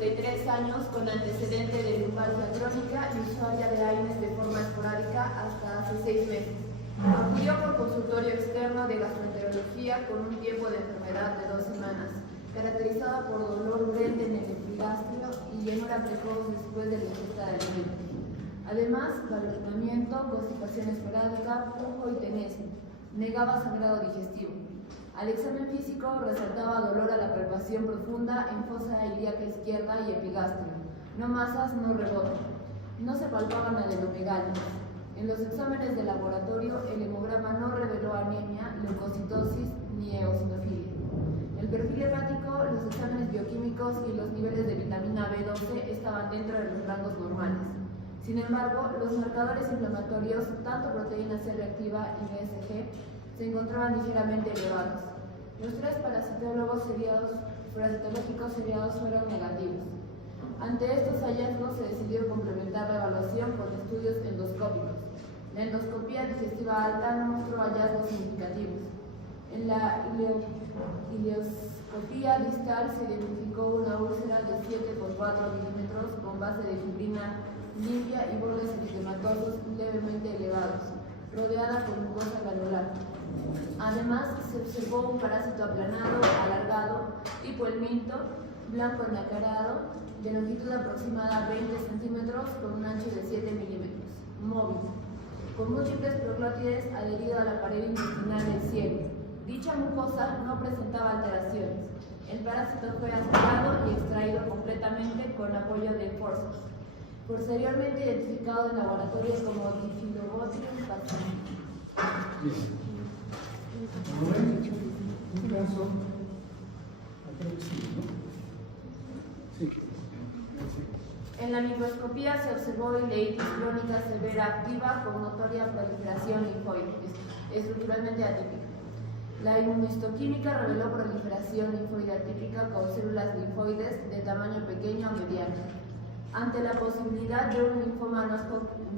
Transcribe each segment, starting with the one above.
53 años, con antecedente de lumbalgia crónica y usuaria de AINES de forma esporádica hasta hace 6 meses. Acudió por consultorio externo de gastroenterología con un tiempo de enfermedad de 2 semanas, caracterizada por dolor urente en el epigastrio y llenura precoz después de la ingesta de alimentos. Además, balonamiento, constipación esporádica, flujo y tenesmo. Negaba sangrado digestivo. Al examen físico resaltaba dolor a la palpación profunda en fosa ilíaca izquierda y epigastrio. No masas, no rebote. No se palpaban adenomegalias. En los exámenes de laboratorio, el hemograma no reveló anemia, leucocitosis ni eosinofilia. El perfil hepático, los exámenes bioquímicos y los niveles de vitamina B12 estaban dentro de los rangos normales. Sin embargo, los marcadores inflamatorios, tanto proteína C reactiva y BSG, se encontraban ligeramente elevados. Los 3 parasitológicos seriados fueron negativos. Ante estos hallazgos se decidió complementar la evaluación con estudios endoscópicos. La endoscopía digestiva alta no mostró hallazgos significativos. En la ileoscopía distal se identificó una úlcera de 7 por 4 milímetros con base de fibrina limpia y bordes eritematosos levemente elevados, rodeada por mucosa granular. Además, se observó un parásito aplanado, alargado, tipo helminto, blanco nacarado, de longitud aproximada a 20 centímetros con un ancho de 7 milímetros, móvil, con múltiples proglótides adherido a la pared intestinal del cielo. Dicha mucosa no presentaba alteraciones. El parásito fue aspirado y extraído completamente con apoyo de forceps. Posteriormente identificado en laboratorio como Diphyllobotrium pastori. Un caso, creo que sí, ¿no? Sí. En la microscopía se observó ileitis crónica severa activa con notoria proliferación linfoide, estructuralmente atípica. La inmunohistoquímica reveló proliferación linfoide atípica con células linfoides de tamaño pequeño a mediano. Ante la posibilidad de un linfoma no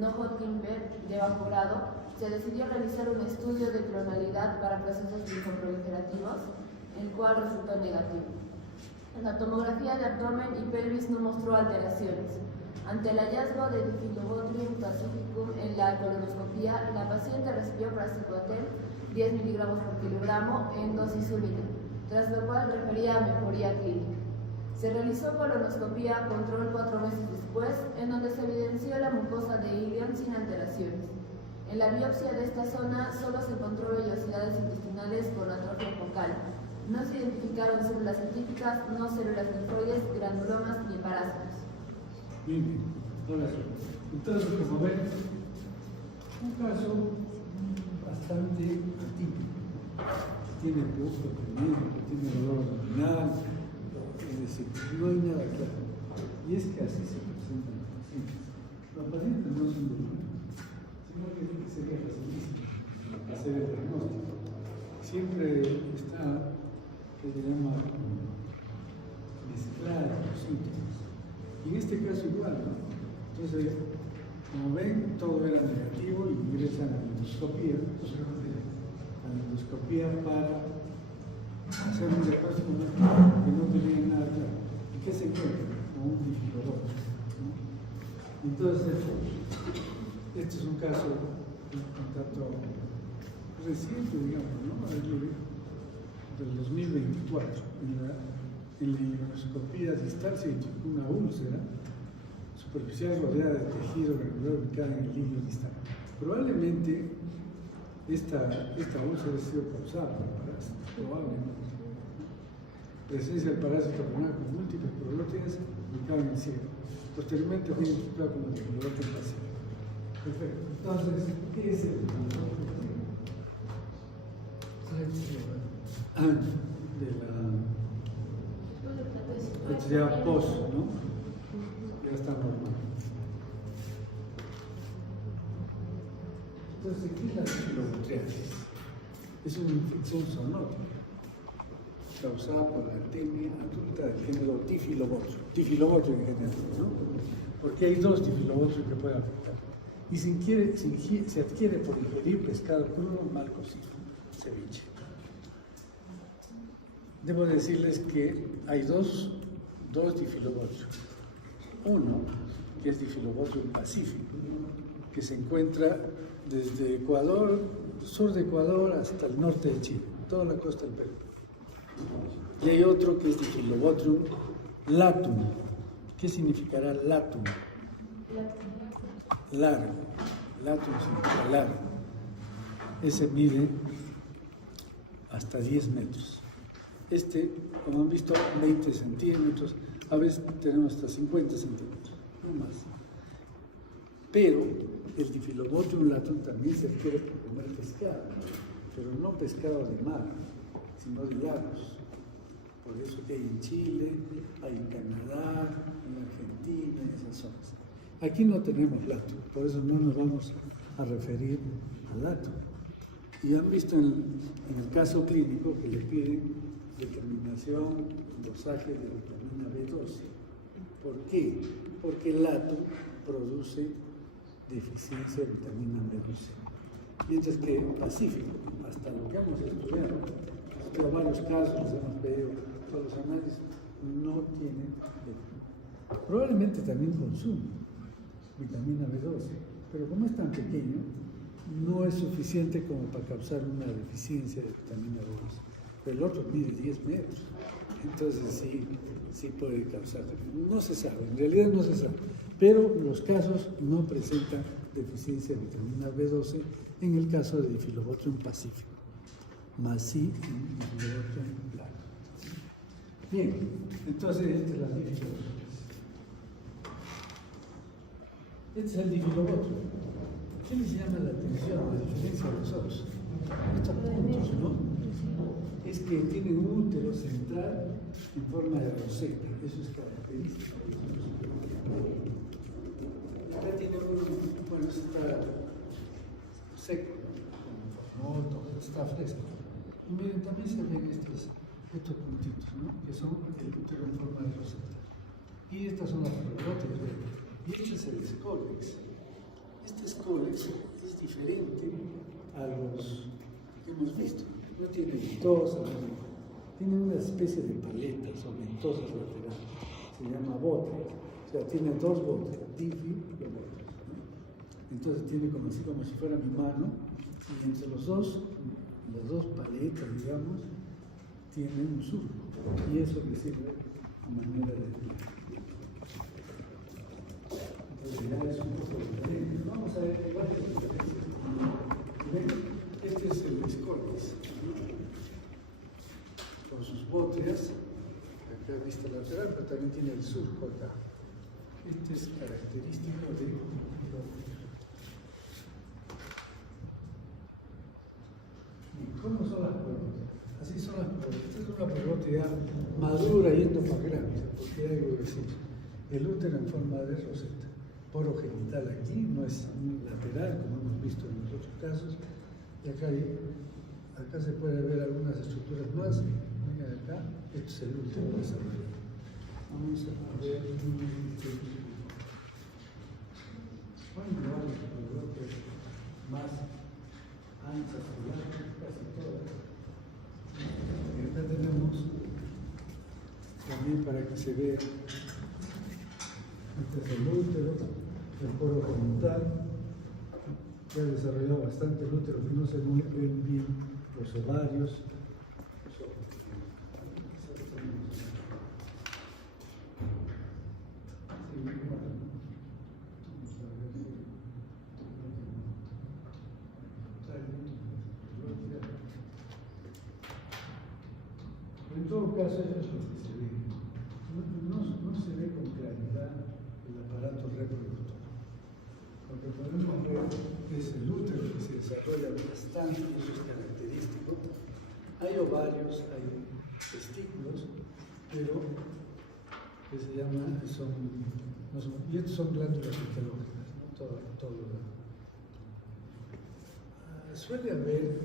Hodgkin de bajo grado, se decidió realizar un estudio de clonalidad para procesos linfoproliferativos, el cual resultó negativo. La tomografía de abdomen y pelvis no mostró alteraciones. Ante el hallazgo de Diphyllobotrium pacificum en la colonoscopía, la paciente recibió praziquantel 10 miligramos por kilogramo en dosis única, tras lo cual refería a mejoría clínica. Se realizó colonoscopía control 4 meses después, en donde se evidenció la mucosa de ilion sin alteraciones. En la biopsia de esta zona solo se encontró vellosidades intestinales con atrofia focal. No se identificaron células atípicas, no células linfoides, granulomas ni parásitos. Bien, bien. Ahora sí. Entonces, como ven, un caso bastante atípico. Tiene poco tenido, tiene dolor abdominal, es decir, no hay nada claro. Y es que así se presentan los pacientes. Los pacientes no son dolorosos, sino que sería facilísimo hacer el diagnóstico. Siempre está, que se llama, mezclar los síntomas. Y en este caso igual, ¿no? Entonces, como ven, todo era negativo y ingresan a la endoscopía, para hacer un diagnóstico más claro, que no tenían nada claro. ¿Y qué se encuentra? Como un dificultoso, ¿no? Entonces, este es un caso un tanto reciente, digamos, ¿no? Del 2024. En la endoscopía distal se identificó una úlcera superficial rodeada de tejido granular ubicada en el líquido distal. Probablemente esta úlcera ha sido causada por el parásito, probablemente. Presencia del parásito pulmonar con múltiples proglótides ubicado en el cielo. Posteriormente fue identificado como Diphyllobotrium pacificum. Perfecto. Entonces, ¿qué es el Diphyllobotrium pacificum? De la ya post, ¿no? Ya está normal. Entonces, ¿qué es la difilobotriasis? Es una infección zoonótica causada por la artemia adulta del género Diphyllobotrium en general, ¿no? Porque hay 2 Diphyllobotrium que pueden afectar. Y se adquiere por ingerir pescado crudo mal cocido, ceviche. Debo decirles que hay 2 dos difilobotrium. Uno, que es Difilobotrium pacífico, que se encuentra desde Ecuador, sur de Ecuador, hasta el norte de Chile, toda la costa del Perú. Y hay otro que es Difilobotrium latum. ¿Qué significará latum? Largo. Latum significa largo. Ese mide hasta 10 metros. Este, como han visto, 20 centímetros, a veces tenemos hasta 50 centímetros, no más. Pero el Difilobotrium latum también se requiere para comer pescado, pero no pescado de mar, sino de lagos. Por eso que hay en Chile, hay en Canadá, en Argentina, en esas zonas. Aquí no tenemos latum, por eso no nos vamos a referir al latum. Y han visto en el caso clínico que le piden determinación, dosaje de vitamina B12. ¿Por qué? Porque el latum produce deficiencia de vitamina B12. Mientras que el Pacífico, hasta lo que hemos estudiado, varios casos, les hemos pedido todos los análisis, no tienen B12. Probablemente también consume vitamina B12, pero como es tan pequeño, no es suficiente como para causar una deficiencia de vitamina B12. Pero el otro mide 10 metros, entonces sí puede causar. No se sabe, en realidad no se sabe, pero los casos no presentan deficiencia de vitamina B12 en el caso de Difilobotrium pacífico, más sí en Difilobotrium latum. Bien, entonces esta es la Difilobotrium. Este es el Difilobotrium. ¿Qué les llama la atención, la diferencia de los otros? Estos puntos, ¿no? Es que tienen un útero central en forma de roseta, eso es característico. Acá tiene bueno, está seco, no, está fresco. Y miren, también se ven estos puntitos, ¿no? Que son el útero en forma de roseta. Y estas son las fibrosis, y este es el escólex. Este escólex es diferente a los que hemos visto. No tiene ventosas, tiene una especie de paletas o ventosas laterales. Se llama bote. O sea, tiene dos botes, difilobotrium, ¿no? Entonces tiene como así como si fuera mi mano, y entre las dos paletas, digamos, tiene un surco. Y eso le sirve a manera de entonces ya es un poco diferente. Vamos a ver varias diferencias. Este es el escólex, con sus bóteas, acá vista lateral, pero también tiene el surco acá. Este es característico de ¿Y cómo son las porotas? Así son las porotas. Esta es una porota ya madura yendo para grande, porque hay algo que decir. El útero en forma de roseta. Poro genital aquí, no es lateral, como hemos visto en los otros casos. Y acá se puede ver algunas estructuras más. Miren acá, este es el último desarrollo. Vamos a ver más anchas y largas, casi todas. Y acá tenemos también para que se vea. Este es el útero, el poro genital. Se ha desarrollado bastante el útero, que no se ven bien los ovarios. En todo caso, eso es lo que se ve. No se ve con claridad el aparato reproductor. Lo que podemos ver es el útero que se desarrolla bastante, y eso es característico. Hay ovarios, hay testículos, pero que se llaman, y estos son glándulas enterológicas, ¿no? Todo. Suele haber,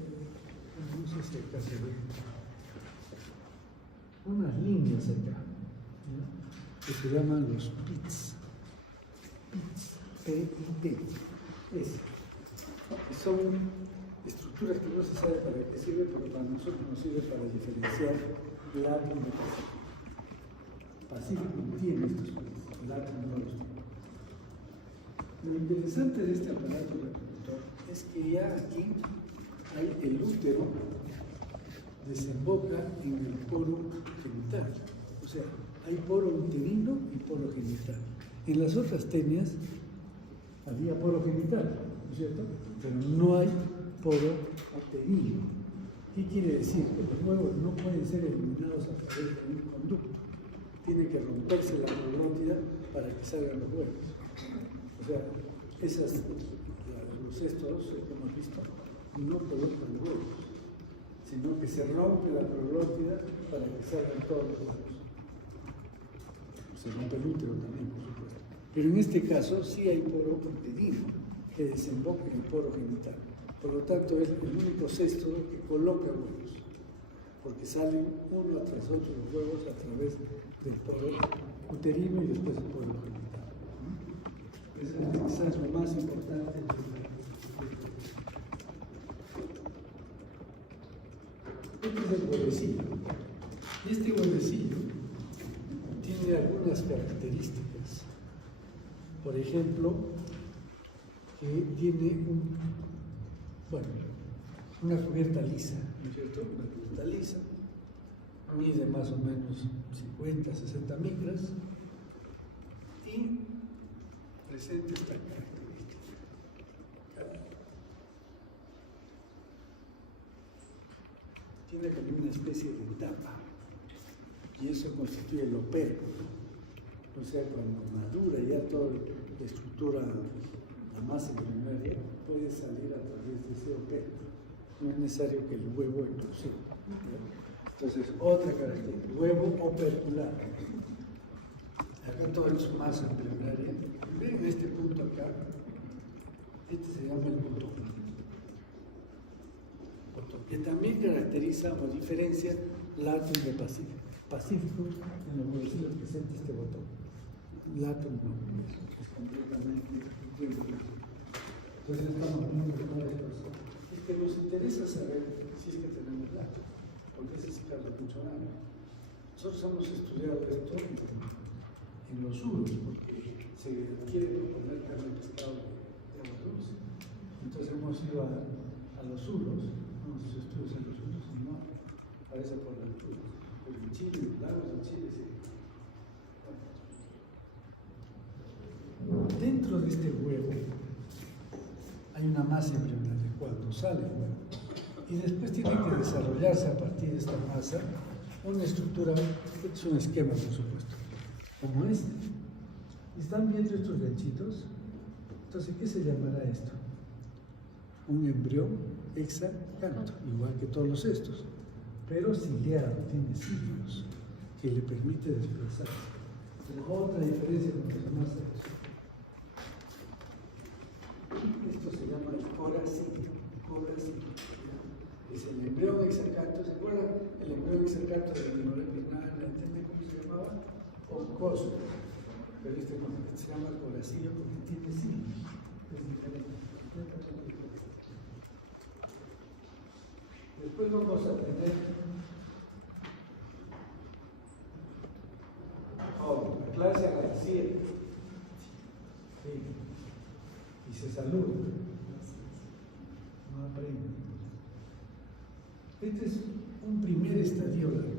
no sé si acá se ve, unas líneas acá, ¿no? Que se llaman los pits. PIT. Son estructuras que no se sabe para qué sirven, pero para nosotros nos sirve para diferenciar latum de pacífico. Pacífico tiene estos huevos, el látex no los tiene. Lo interesante de este aparato reproductor es que ya aquí hay el útero, desemboca en el poro genital. O sea, hay poro uterino y poro genital. En las otras tenias había poro genital, ¿no es cierto? Pero no hay poro uterino. ¿Qué quiere decir? Que los huevos no pueden ser eliminados a través de un conducto. Tiene que romperse la proglótida para que salgan los huevos. O sea, los estos, como hemos visto, no colocan huevos, sino que se rompe la proglótida para que salgan todos los huevos. Se rompe el útero también, por supuesto. Pero en este caso sí hay poro uterino que desemboca en el poro genital. Por lo tanto, es el único cesto que coloca huevos, porque salen uno tras otro los huevos a través del poro uterino y después del poro genital. Eso es lo más importante. Este es el huevecillo. Y este huevecillo tiene algunas características. Por ejemplo, que tiene una cubierta lisa, ¿no es cierto? Una cubierta lisa, mide más o menos 50, 60 micras y presenta esta característica. Tiene como una especie de tapa y eso constituye el opérculo. O sea, cuando madura ya toda la estructura, la masa embrionaria, puede salir a través de ese opérculo. No es necesario que el huevo eclosione. Entonces, otra característica, huevo opercular. Acá todo es masa embrionaria. Ven este punto acá, este se llama el botón, que también caracteriza o diferencia látex de Pacífico. Pacífico en los huevecillos presenta este botón. Látex no, es completamente diferente. Entonces estamos viendo esto. Es que nos interesa saber si es que tenemos látex, porque ese sí causa mucho daño. Nosotros hemos estudiado esto en los suros, porque se quiere proponer carne de pescado de agua dulce. Entonces hemos ido a los suros, unos estudios en los suros, y no parece por la altura. Pero en Chile, en lagos de Chile, sí. Dentro de este huevo hay una masa embrionaria cuando sale el huevo. Y después tiene que desarrollarse a partir de esta masa una estructura, es un esquema, por supuesto, como este. ¿Están viendo estos ganchitos? Entonces, ¿qué se llamará esto? Un embrión hexacanto, igual que todos los estos, pero ciliado, tiene cilios que le permite desplazarse. Pero otra diferencia con los demás sexos. Esto se llama el coracilio. Es el embrión hexacanto. ¿Se acuerdan? El embrión hexacanto de ¿entienden cómo se llamaba? Oncoso. Pero este se llama coracilio porque tiene cilios. Es diferente. Después vamos a tener la clase agradecida. Sí. Y se saluda. No aprende. Este es un primer estadio larval.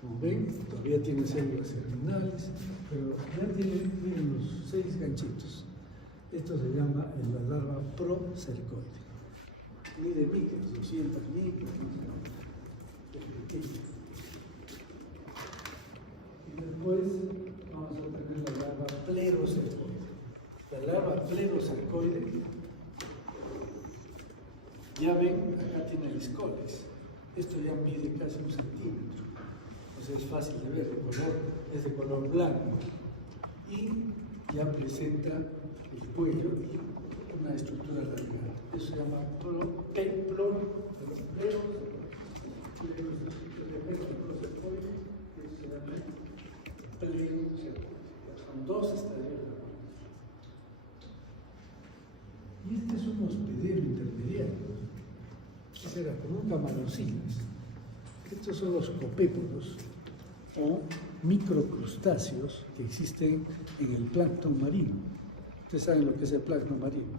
Como ven, todavía tiene células germinales, pero ya tienen los 6 ganchitos. Esto se llama la larva procercoide. Mide micros, 200 micros, y después vamos a tener la larva plerocercoide. La larva plerocercoide, ya ven, acá tiene el escoles. Esto ya mide casi 1 centímetro. Entonces es fácil de ver, es de color blanco. Y ya presenta el cuello y una estructura alargada. Eso se llama son 2 estadios. Y este es un hospedero intermediario. ¿Qué será? Como un camaroncillo. Estos son los copépodos. o microcrustáceos que existen en el plancton marino. Ustedes saben lo que es el plancton marino.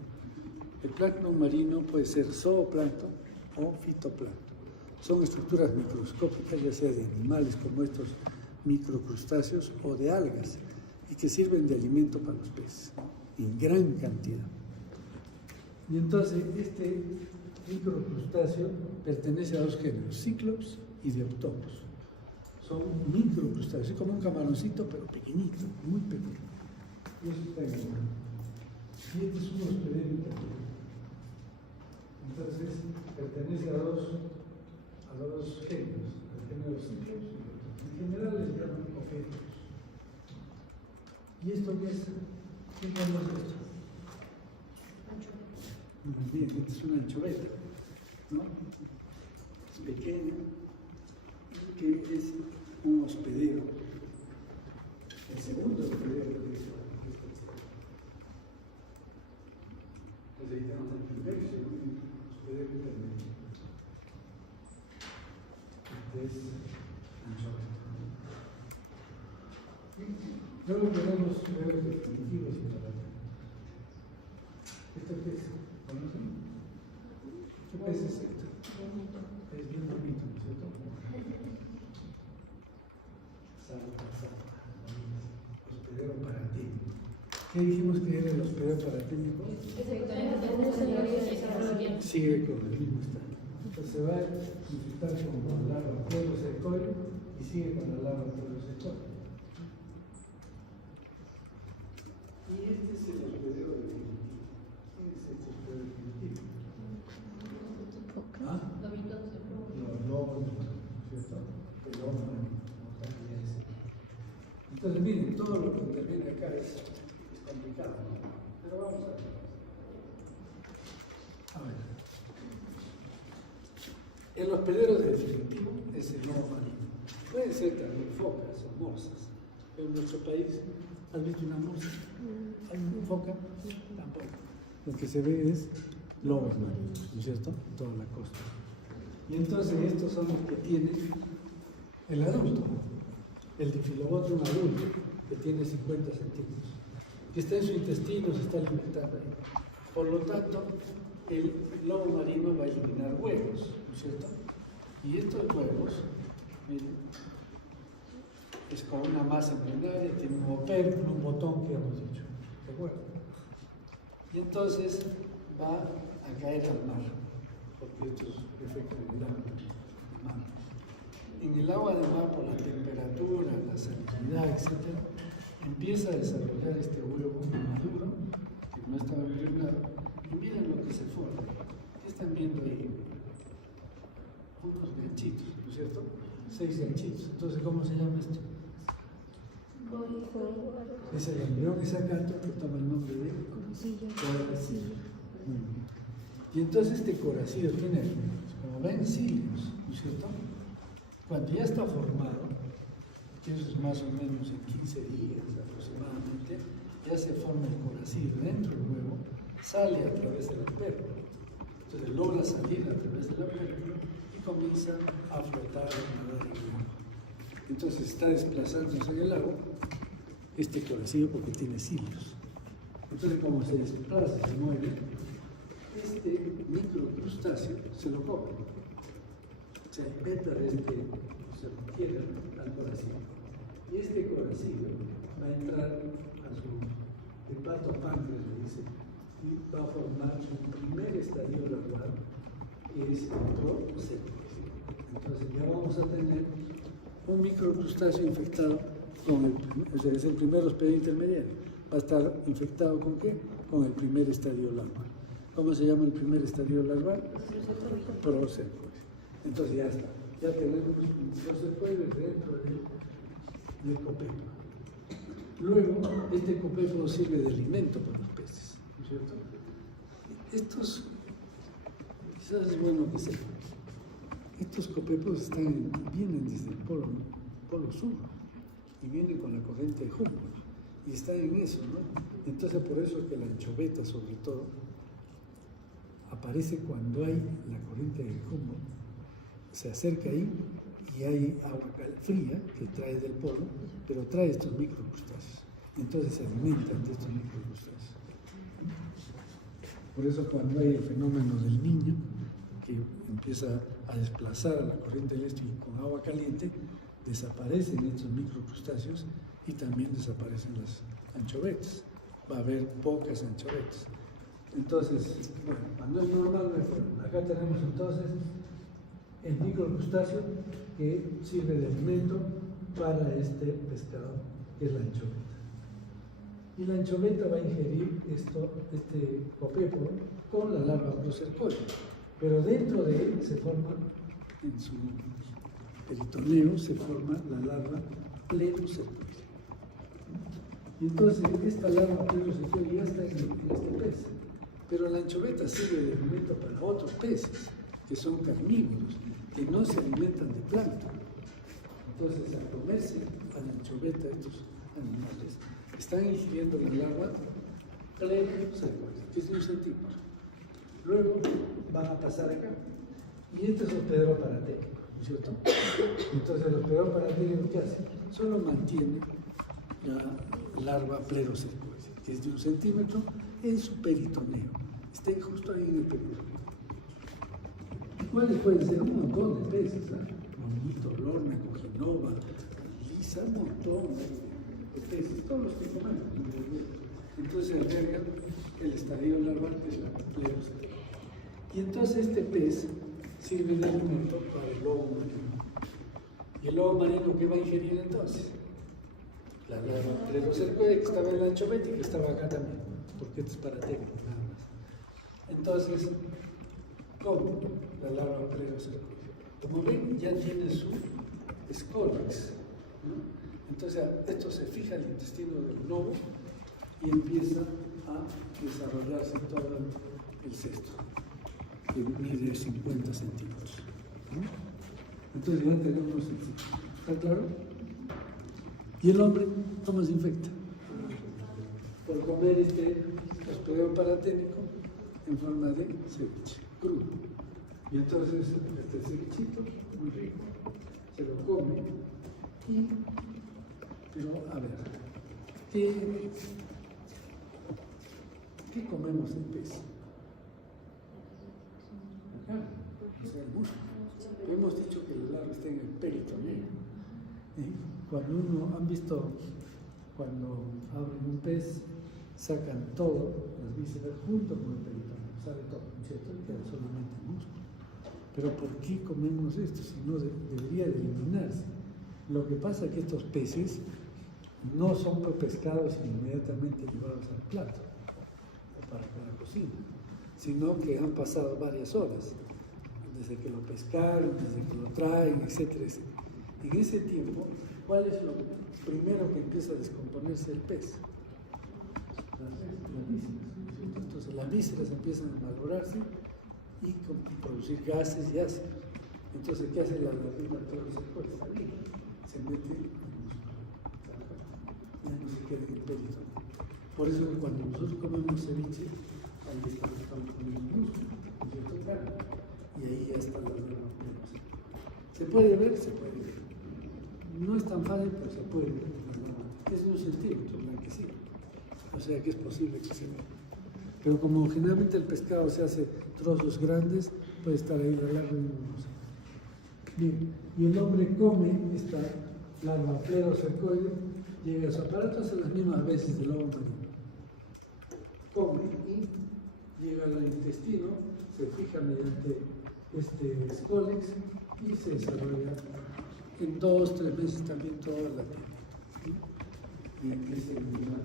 El plancton marino puede ser zooplancton o fitoplancton. Son estructuras microscópicas, ya sea de animales como estos microcrustáceos o de algas, y que sirven de alimento para los peces, en gran cantidad. Y entonces este microcrustáceo pertenece a dos géneros, Cyclops y Dioptopus. Son microcrustáceos, es como un camaroncito, pero pequeñito, muy pequeño. Y eso está en el mar. Y este es un hospedero italiano. Entonces, pertenece a dos géneros, el género Cyclops y Dioptopus. En general les llaman objetos. ¿Y esto qué es? ¿Qué llamamos esto? Muy bien, esta es una anchoveta, ¿no? Es pequeña, que es un hospedero. El segundo hospedero que es entonces ahí tenemos el primero y segundo hospedero intermedio. Este es anchoveta. Luego tenemos huevos definitivos y para acá. ¿Esto qué es? ¿Conocen? ¿Qué pez es esto? Es bien bonito, ¿no es cierto? Hospedero paratécnico. ¿Qué dijimos que era el hospedero paratécnico? Sigue con el mismo estado. Entonces se va a infectar con la larva Pterocercoide y sigue con la larva Pterocercoide. Y este es el hospedero definitivo. ¿Quién es este hospedero definitivo? ¿Ah? Los lobos, ¿cierto? El hombre, también es. Entonces, miren, todo lo que interviene acá es complicado, ¿no? Pero vamos a ver. A ver. El hospedero definitivo es el lobo marino. Pueden ser también focas o morsas, pero en nuestro país, ¿has visto una morsa? ¿Hay una foca? Tampoco. Lo que se ve es lobos marinos, ¿no es cierto? En toda la costa. Y entonces estos son los que tienen el adulto, el Diphyllobothrium adulto, que tiene 50 centímetros, que está en su intestino, se está alimentando ahí. Por lo tanto, el lobo marino va a eliminar huevos, ¿no es cierto? Y estos huevos, miren, es como una masa embrionaria, tiene un opérculo, un botón que hemos dicho, de huevo. Y entonces va a caer al mar, porque esto es efecto del agua del mar. En el agua del mar, por la temperatura, la salinidad, etc., empieza a desarrollar este huevo maduro, que no estaba embrionado, y miren lo que se forma. Están viendo ahí unos ganchitos, ¿no es cierto? 6 ganchitos. Entonces, ¿cómo se llama esto? Es el embrión exacato que toma el nombre de coracillo. Y entonces este coracillo tiene, como ven, cilios, ¿no es cierto? Cuando ya está formado, que eso es más o menos en 15 días aproximadamente, ya se forma el coracillo dentro del huevo, sale a través del opérculo. Entonces logra salir a través del opérculo y comienza a flotar, a nadar en el agua. Entonces está desplazándose en el agua este coracillo porque tiene cilios. Entonces, como se desplaza, se mueve, este microcrustáceo se lo come. Se alimenta de se lo quiere al coracillo. Y este coracillo va a entrar a su hepatopáncreas, le dice, y va a formar su primer estadio larval, que es el procéntesis. Entonces ya vamos a tener un microcrustáceo infectado con o sea, es el primer hospedero intermediario. Va a estar infectado ¿con qué? Con el primer estadio larval. ¿Cómo se llama el primer estadio larval? Procéntesis. Entonces ya está. Ya tenemos un procepoide dentro del copépodo. Luego, este copépodo sirve de alimento para los peces, ¿no es cierto? Estos, quizás es bueno que sepan, estos copépodos vienen desde el polo sur y vienen con la corriente de Humboldt y están en eso, ¿no? Entonces por eso es que la anchoveta, sobre todo, aparece cuando hay la corriente de Humboldt, se acerca ahí y hay agua fría que trae del polo, pero trae estos microcrustáceos. Entonces se alimentan de estos microcrustáceos. Por eso cuando hay el fenómeno del Niño, que empieza a desplazar a la corriente eléctrica con agua caliente, desaparecen estos microcrustáceos y también desaparecen las anchovetas. Va a haber pocas anchovetas. Entonces, bueno, cuando es normal, acá tenemos entonces el microcrustáceo que sirve de alimento para este pescado, que es la anchoveta. Y la anchoveta va a ingerir este copéporo con la larva procercoide, pero dentro de él se forma, en su peritoneo, se forma la larva plerocercoide. Y entonces esta larva plerocercoide ya está en este pez, pero la anchoveta sirve de alimento para otros peces, que son carnívoros, que no se alimentan de plancton. Entonces, al comerse a la anchoveta estos animales, están ingiriendo la larva plerocercoide, que es de 1 centímetro. Luego van a pasar acá. Y este es hospedero paratécnico, ¿no es cierto? Entonces el hospedero paratécnico, ¿qué hace? Solo mantiene la larva plerocercoide, que es de 1 centímetro, en su peritoneo. Está justo ahí en el peritoneo. ¿Cuáles pueden ser? Un montón de peces, ¿eh? Monito, lorna, coginova, lisa, un montón de peces, todos los que comemos. Entonces albergan el estadio larval, que es la plerocercoide. Y entonces este pez sirve de alimento para el lobo marino. ¿Y el lobo marino qué va a ingerir entonces? La larva plerocercoide que estaba en la anchoveta y que estaba acá también, porque esto es paratécnico nada más. Entonces, ¿cómo? La larva plerocercoide. Como ven, ya tiene su escólex, ¿no? Entonces, esto se fija en el intestino del lobo y empieza a desarrollarse todo el cesto, que mide 50 centímetros. ¿No? Entonces ya tenemos el ciclo. ¿Está claro? ¿Y el hombre cómo se infecta? Por comer este hospedero paratécnico en forma de ceviche, crudo. Y entonces este cevichito, muy rico, se lo come y, pero a ver, ¿qué comemos en pez? Acá, o sea, el músculo. Hemos dicho que el larva está en el peritoneo. Cuando uno, han visto, cuando abren un pez, sacan todo, las vísceras junto con el peritoneo, sale todo, ¿cierto? Queda solamente el músculo. Pero ¿por qué comemos esto? Si no, debería de eliminarse. Lo que pasa es que estos peces no son pescados e inmediatamente llevados al plato o para la cocina, sino que han pasado varias horas, desde que lo pescaron, desde que lo traen, etcétera, etcétera. En ese tiempo, ¿cuál es lo primero que empieza a descomponerse el pez? Las vísceras. Entonces las vísceras empiezan a malograrse y producir gases y ácidos. Entonces, ¿qué hace la larvita plerocercoide? Se mete en el músculo, ya no se queda en el peritoneo. Por eso cuando nosotros comemos ceviche, ahí estamos poniendo el músculo, ¿cierto? Y ahí ya está la larva plerocercoide. ¿Se puede ver? Se puede ver. No es tan fácil, pero se puede ver. Es de 1 centímetro, blanquecino. O sea que es posible que se vea. Pero como generalmente el pescado se hace trozos grandes, puede estar ahí la larva y no sé. Bien, y el hombre come esta larva plerocercoide, llega a su aparato, hace las mismas veces del lobo marino. Come y llega al intestino, se fija mediante este escólex y se desarrolla en 2 o 3 meses también toda la tierra. Y empieza a eliminar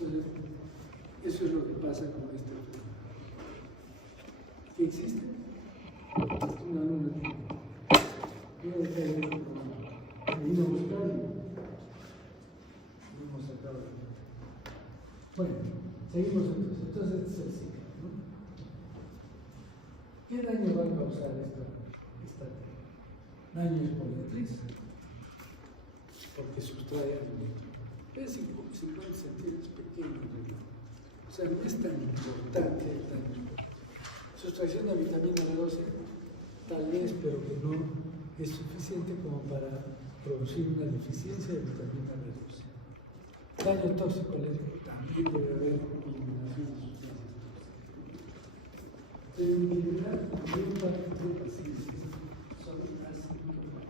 entonces, eso es lo que pasa con este fenómeno. ¿Qué existe? Una luna. Yo vine a buscar y no hemos sacado. Bueno, seguimos entonces. Entonces este es el ciclo, ¿no? ¿Qué daño va a causar esta daño polimetriz? Porque sustrae alimento. Es 50 centímetros pequeño, ¿no? O sea, no es tan importante el daño. Sustracción de vitamina B12, tal vez, pero que no es suficiente como para producir una deficiencia de vitamina B12. Daño tóxico alérgico, también debe haber eliminación de sustancias. Debilidad de pacientes son asintomáticos.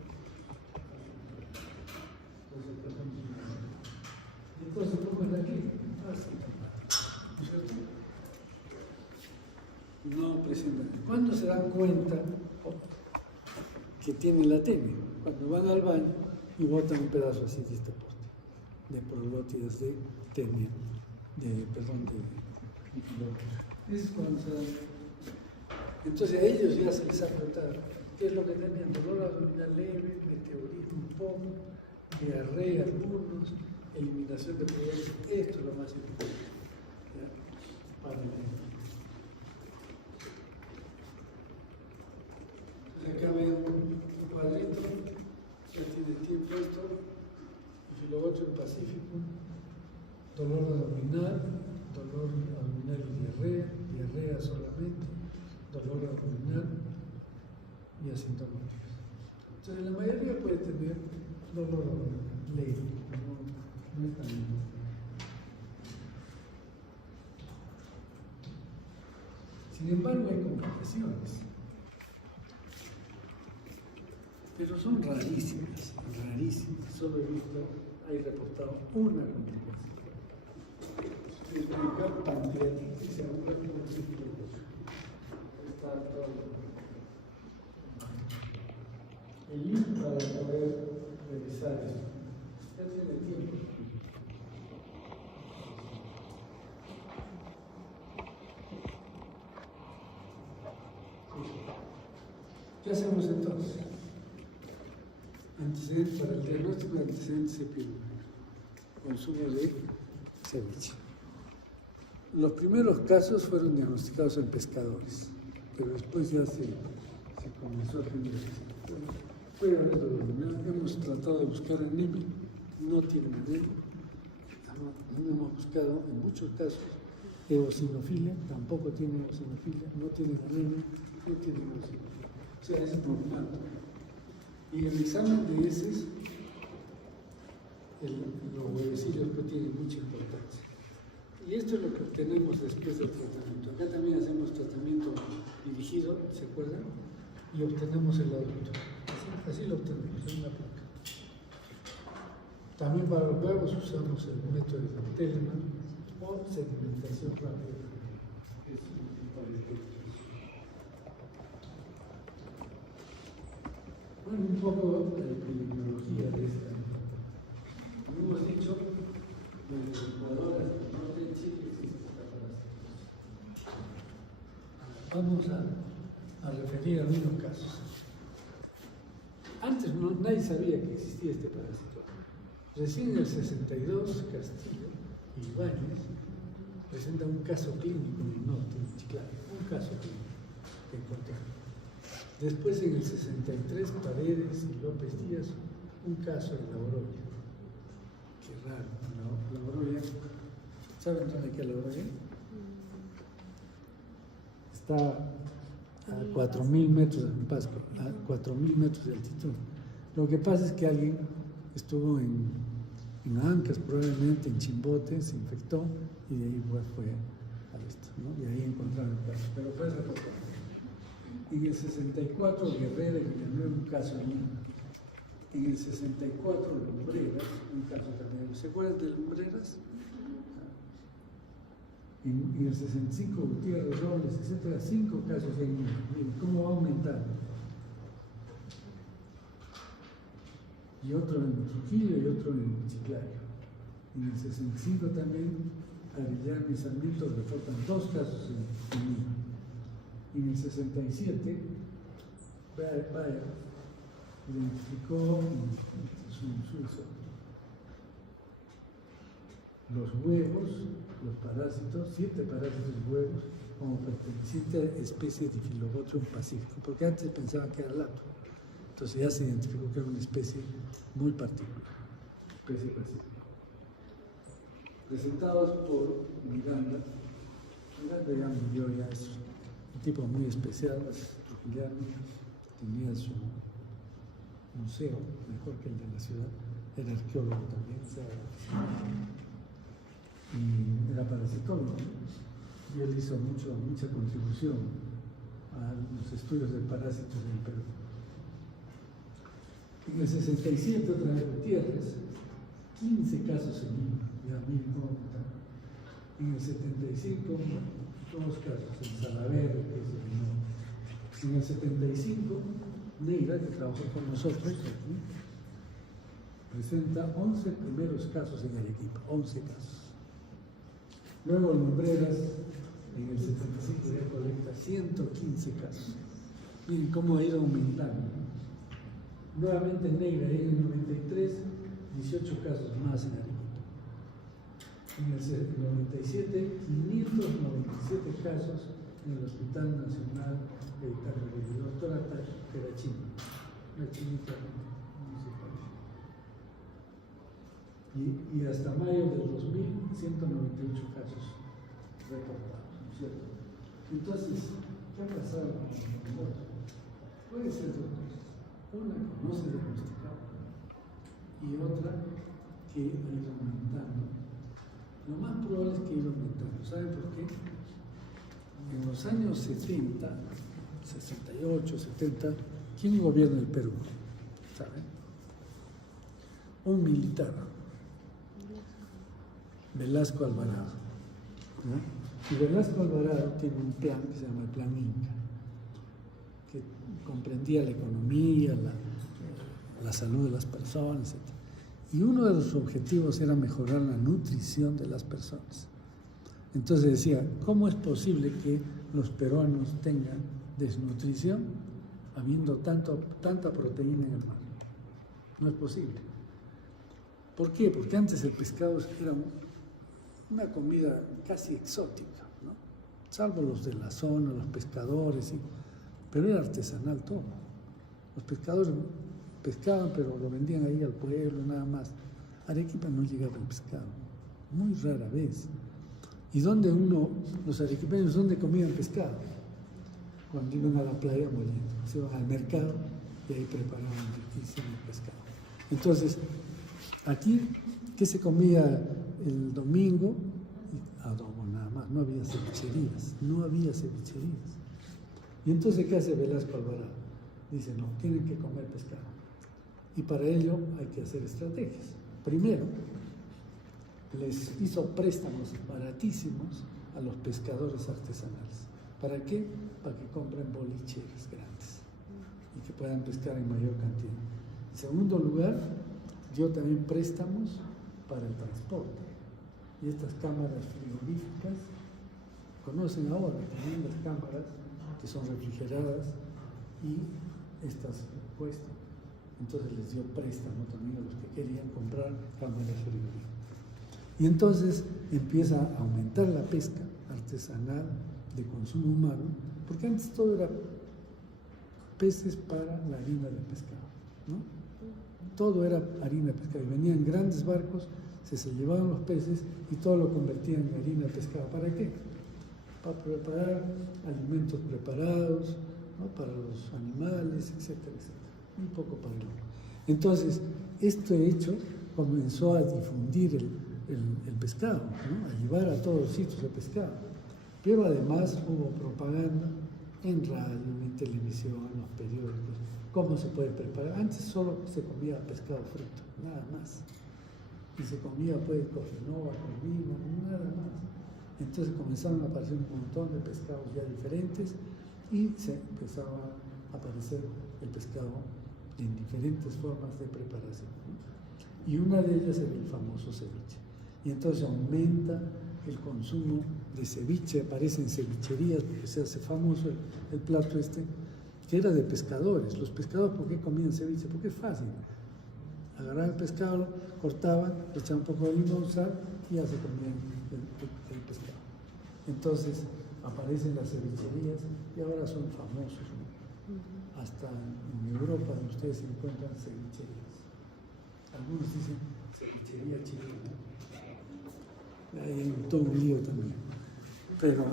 Entonces, ¿cómo es aquí? Asintomático. ¿No es cierto? No presentan. ¿Cuándo se dan cuenta que tienen la TB? Cuando van al baño y botan un pedazo así de este poste, de proglótidas de tenia, de difilócracia. Es cuando se dan. Entonces a ellos ya se les ha preguntado qué es lo que tenían: dolor abdominal leve, meteorismo un poco, diarrea algunos, eliminación de problemas. Esto es lo más importante, ¿ya? Para el acá ven un cuadrito, ya tiene tiempo esto, difilobotrio pacífico, dolor abdominal y diarrea solamente, dolor abdominal y asintomáticos. Entonces la mayoría puede tener dolor abdominal leve, no es tan leve. Sin embargo hay complicaciones. Pero son rarísimas, rarísimas. Solo he visto, hay reportado una complicación. Explicar pancreatitis aguda con ciclos. Está todo. El link para poder revisar esto. Ya tiene tiempo. ¿Qué hacemos entonces? Antecedentes para el diagnóstico de antecedentes epidemiológicos. Consumo de ceviche. Los primeros casos fueron diagnosticados en pescadores, pero después ya se comenzó a generalizar. Puede haber dolor. Hemos tratado de buscar anemia, no tiene anemia. Hemos buscado en muchos casos eosinofilia, tampoco tiene eosinofilia, no tiene anemia, no tiene eosinofilia. O sea, es normal. Y el examen de heces, los huevecillos que tienen mucha importancia. Y esto es lo que obtenemos después del tratamiento. Acá también hacemos tratamiento dirigido, ¿se acuerdan? Y obtenemos el adulto. Así lo obtenemos en una placa. También para los huevos usamos el método de Telemann o segmentación rápida. Es un tipo de efectos. Bueno, un poco la epidemiología de esta. Como hemos dicho, desde Ecuador hasta el norte de Chile existe esta parásito. Vamos a referir algunos casos. Antes nadie sabía que existía este parásito. Recién en el 62, Castillo y Ibáñez presentan un caso clínico en el norte de Chiclayo, un caso clínico que encontraron. Después, en el 63, Paredes y López Díaz, un caso en La Oroya. Qué raro, La Oroya. ¿Saben dónde queda La Oroya? Está a 4.000 metros en Pasco, a 4.000 metros de altitud. Lo que pasa es que alguien estuvo en Ancas, probablemente en Chimbote, se infectó y de ahí fue al esto, ¿no? Y ahí encontraron el caso, pero fue reportado. En el 64, Guerrera y Villanueva, un caso en Lima. En el 64, Lumbreras, un caso también. ¿Se acuerdan de Lumbreras? En el 65, Gutiérrez, Robles, etc., 5 casos en Lima. Miren cómo va aumentando. Y otro en Trujillo y otro en Chiclayo. En el 65 también, Arellano y Sarmiento reportan 2 casos en Lima. En el 67, Bayer identificó los huevos, los parásitos, 7 parásitos huevos, como pertenecientes a especies de Difilobotrum pacífico, porque antes pensaban que era lato. Entonces ya se identificó que era una especie muy particular, especie pacífica. Presentados por Miranda ya murió ya eso. un tipo muy especial, trujillano, tenía su museo, mejor que el de la ciudad, era arqueólogo también, y era parasitólogo, y él hizo mucha contribución a los estudios de parásitos en el Perú. En el 67, otra vez Gutiérrez, 15 casos en Lima, ya 1000 no. En el 75, 2 casos, en Salaverry, que es el no. En el 75, Neira, que trabajó con nosotros aquí, presenta 11 primeros casos en Arequipa, 11 casos. Luego Lumbreras, en el 75, ya colecta 115 casos. Miren cómo ha ido aumentando. Nuevamente Neira, en el 93, 18 casos más en Arequipa. En el 97, 597 casos en el Hospital Nacional de Cardiología, doctora Terachini, una chinita municipal. Y hasta mayo del 2000, 198 casos reportados, ¿no es cierto? Entonces, ¿qué ha pasado con el voto? Puede ser dos cosas. Una que no se diagnosticaba y otra que ha ido aumentando. Lo más probable es que ha ido aumentando. ¿Saben por qué? En los años 70, 68, 70, ¿quién gobierna el Perú? ¿Saben? Un militar, Velasco Alvarado, ¿no? Y Velasco Alvarado tiene un plan que se llama el Plan Inca, que comprendía la economía, la salud de las personas, etc. Y uno de los objetivos era mejorar la nutrición de las personas. Entonces decía, ¿cómo es posible que los peruanos tengan desnutrición habiendo tanta proteína en el mar? No es posible. ¿Por qué? Porque antes el pescado era una comida casi exótica, ¿no? Salvo los de la zona, los pescadores, ¿sí? Pero era artesanal todo. Los pescadores pescaban, pero lo vendían ahí al pueblo, nada más. Arequipa no llegaba el pescado, muy rara vez. ¿Y dónde los arequipeños, dónde comían pescado? Cuando iban a la playa moliendo, se iban al mercado y ahí preparaban riquísimo pescado. Entonces, aquí, ¿qué se comía el domingo? Adobo nada más, no había cevicherías. Y entonces, ¿qué hace Velasco Alvarado? Dice, no, tienen que comer pescado. Y para ello hay que hacer estrategias. Primero, les hizo préstamos baratísimos a los pescadores artesanales. ¿Para qué? Para que compren bolicheras grandes y que puedan pescar en mayor cantidad. En segundo lugar, dio también préstamos para el transporte. Y estas cámaras frigoríficas, conocen ahora también las cámaras que son refrigeradas y estas puestas. Entonces les dio préstamo también a los que querían comprar cámaras frigoríficas. Y entonces empieza a aumentar la pesca artesanal de consumo humano, porque antes todo era peces para la harina de pescado, ¿no? Todo era harina de pescado. Y venían grandes barcos, se llevaban los peces y todo lo convertían en harina de pescado. ¿Para qué? Para preparar alimentos preparados, ¿no? Para los animales, etcétera, etcétera. Un poco para el hombre. Entonces, este hecho comenzó a difundir el pescado, ¿no? A llevar a todos los sitios el pescado. Pero además hubo propaganda en radio, en televisión, en los periódicos, cómo se puede preparar. Antes solo se comía pescado frito, nada más. Y se comía pues cofinoa con vino, nada más. Entonces comenzaron a aparecer un montón de pescados ya diferentes y se empezaba a aparecer el pescado en diferentes formas de preparación, ¿no? Y una de ellas era el famoso ceviche. Y entonces aumenta el consumo de ceviche, aparecen cevicherías porque se hace famoso el plato este, que era de pescadores. Los pescadores, ¿por qué comían ceviche? Porque es fácil. Agarraban el pescado, cortaban, le echaban un poco de limón, sal y ya se comían el pescado. Entonces aparecen las cevicherías y ahora son famosos, ¿no? Hasta en Europa donde ustedes encuentran cevicherías. Algunos dicen cevichería chilena. Hay todo un lío también. Pero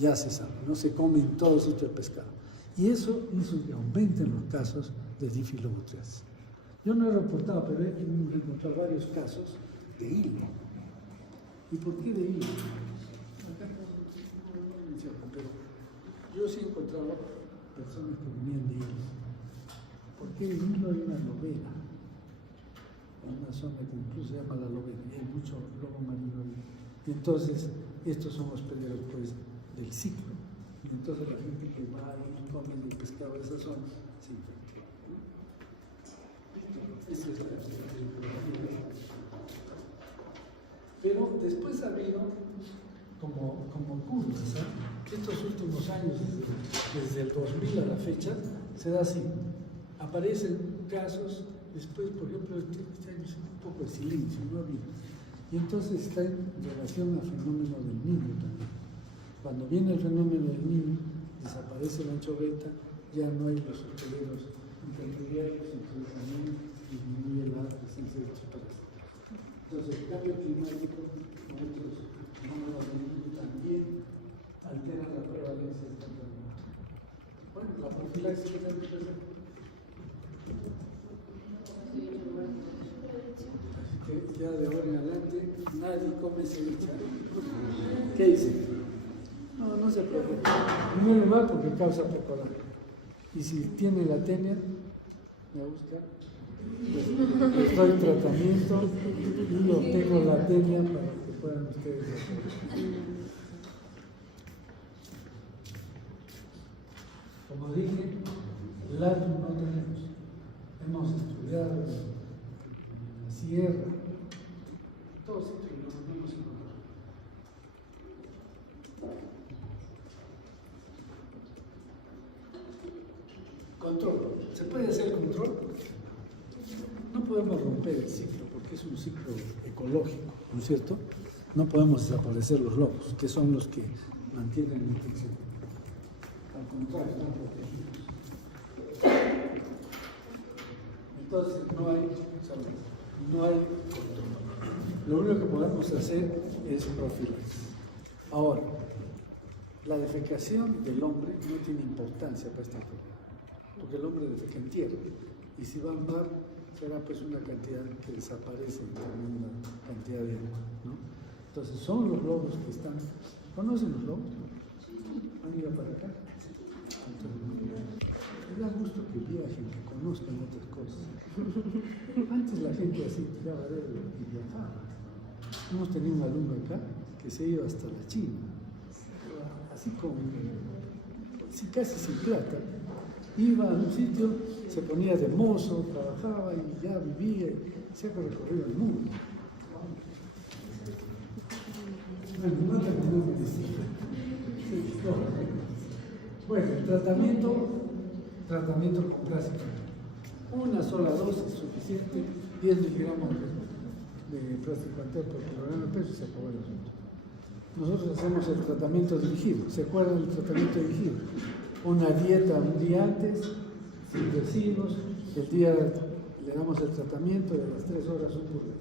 ya se sabe, no se comen todo tipo de pescado. Y eso hizo que aumenten los casos de difilobutriasis. Yo no he reportado, pero he encontrado varios casos de hilo. ¿Y por qué de hilo? Acá no lo menciono, pero yo sí he encontrado personas que venían de hilo. Porque el hilo hay una lobera, una zona que incluso se llama la lobera, y hay mucho lobo marino ahí. Y entonces, estos son hospederos pues, del ciclo. Y entonces la gente que va y come el pescado de esa zona se infecta. Esa es la pero después ha habido como curvas, ¿eh? Estos últimos años, desde el 2000 a la fecha, se da así. Aparecen casos, después, por ejemplo, este año es un poco de silencio, no ha habido. Y entonces está en relación al fenómeno del niño también. Cuando viene el fenómeno del niño, desaparece la anchoveta, ya no hay los hospederos intermediarios, entonces también disminuye la presencia de chiparas. Entonces, el cambio climático, con otros fenómenos del niño, también altera la prevalencia de esta enfermedad. Bueno, la profilaxis es la ya de ahora en adelante nadie come ceviche. ¿Qué dice? No se preocupe. En primer lugar porque causa precolar. Y si tiene la tenia, me busca. Les doy tratamiento y obtengo la tenia para que puedan ustedes hacer. Como dije, LATU no tenemos. Hemos estudiado en la sierra, todos sitios no hemos encontrado. Control. ¿Se puede hacer control? No podemos romper el ciclo porque es un ciclo ecológico, ¿no es cierto? No podemos desaparecer los lobos, que son los que mantienen la infección. Al contrario, están protegidos. Entonces no hay control. Lo único que podemos hacer es profilaxis. Ahora, la defecación del hombre no tiene importancia para esta enfermedad, porque el hombre defeca en tierra, y si va a mar, será pues una cantidad que desaparece en tremenda cantidad de agua, ¿no? Entonces son los lobos que están. ¿Conocen los lobos? ¿Han ido para acá? Me da gusto que viajen, que conozcan otras cosas. Antes la gente así tiraba dedo y viajaba. Hemos tenido un alumno acá que se iba hasta la China, así como, casi sin plata. Iba a un sitio, se ponía de mozo, trabajaba y ya vivía, se ha recorrido el mundo. Bueno, no terminó medicina. Bueno, el tratamiento con clásico. Una sola dosis es suficiente, 10 miligramos de plástico antero por kilogramo de peso y se acabó el asunto. Nosotros hacemos el tratamiento dirigido. ¿Se acuerdan del tratamiento dirigido? Una dieta un día antes, sin residuos, el día le damos el tratamiento de las 3 horas un burro.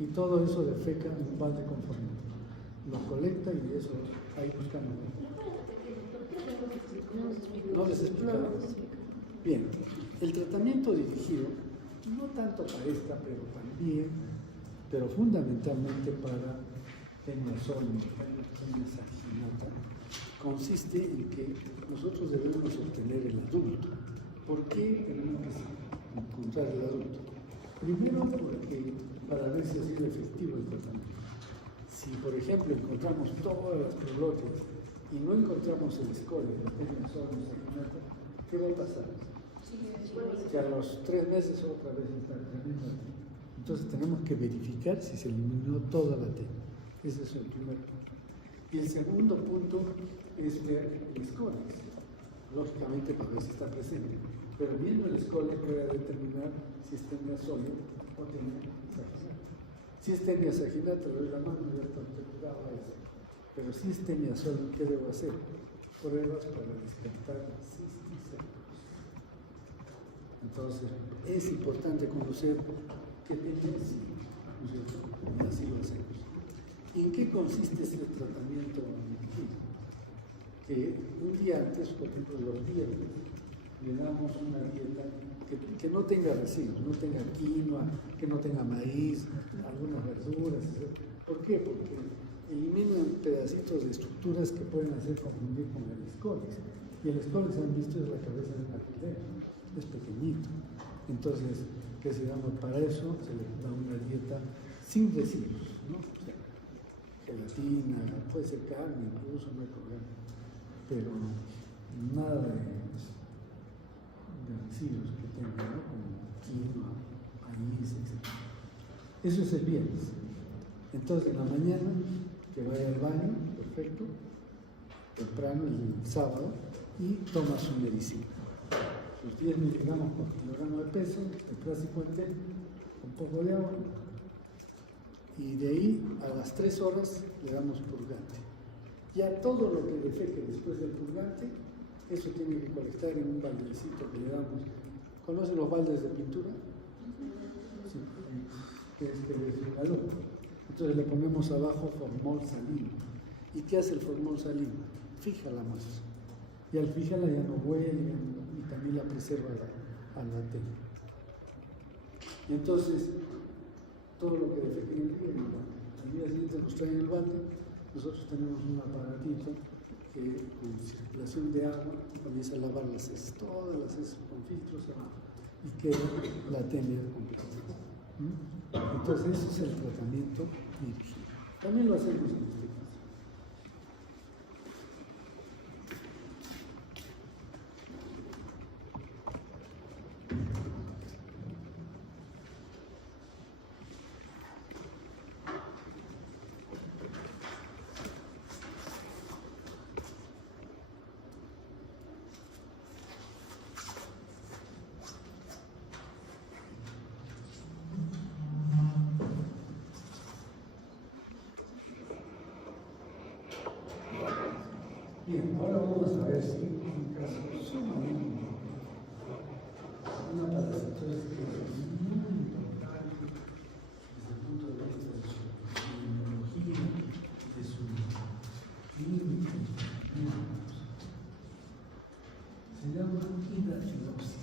Y todo eso defeca en un balde conforme. Lo colecta y eso ahí buscamos. ¿No les explicaba? Bien, el tratamiento dirigido, no tanto para esta, pero también, pero fundamentalmente para feniazolio, feniazarginata, consiste en que nosotros debemos obtener el adulto. ¿Por qué tenemos que encontrar el adulto? Primero porque para ver si ha sido efectivo el tratamiento. Si por ejemplo encontramos todas las prologias y no encontramos el score de feniazolio, ¿qué va a pasar? Que a los 3 meses otra vez está teniendo. Entonces tenemos que verificar si se eliminó toda la T. Ese es el primer punto. Y el segundo punto es ver el score. Lógicamente para ver si está presente. Pero viendo el score puede determinar si es teniazolio o teniazarginata. Si es teniazarginata, le doy la mano y ya está cuidado a eso. Pero si es teniazolio, ¿qué debo hacer? Pruebas para descartar cistis. Entonces, es importante conocer qué tiene sí, ¿no es cierto? Y así lo hacemos. ¿Y en qué consiste este tratamiento dirigido? que un día antes, por ejemplo los viernes, le damos una dieta que no tenga residuos, no tenga quinoa, que no tenga maíz, algunas verduras. ¿Por qué? Porque eliminan pedacitos de estructuras que pueden hacer confundir con el escólex. Y el escólex, han visto, es la cabeza de un alfiler, es pequeñito. Entonces, ¿qué se llama? Para eso se le da una dieta sin residuos, ¿no? O sea, gelatina, puede ser carne, incluso, no hay problema. Pero nada de residuos que tenga, ¿no? Como quinoa, maíz, etc. Eso es el viernes. Entonces, en la mañana, que vaya al baño, perfecto, temprano, el sábado, y toma su medicina. Sus 10 miligramos por kilogramo de peso, el clásico entero, un poco de agua, y de ahí a las 3 horas le damos purgante. Ya todo lo que defeque después del purgante, eso tiene que colectar en un baldecito que le damos. ¿Conocen los baldes de pintura? Sí, que es un galón. Entonces le ponemos abajo formol salino. ¿Y qué hace el formol salino? Fija la masa. Y al fijarla ya no huele y también la preserva a la tela. Y entonces, todo lo que defeque en el día, al día siguiente nos traen el balde. Nosotros tenemos un aparatito que con circulación de agua comienza a lavar las heces, todas las heces con filtros abajo, y queda la tela completamente. Entonces ese es el tratamiento quirúrgico. También lo hacemos en este caso. Bien, ahora vamos a ver si un caso sumamente, una parasitosis que es muy importante desde el punto de vista de su epidemiología, de su clínica, se llama hidatidosis.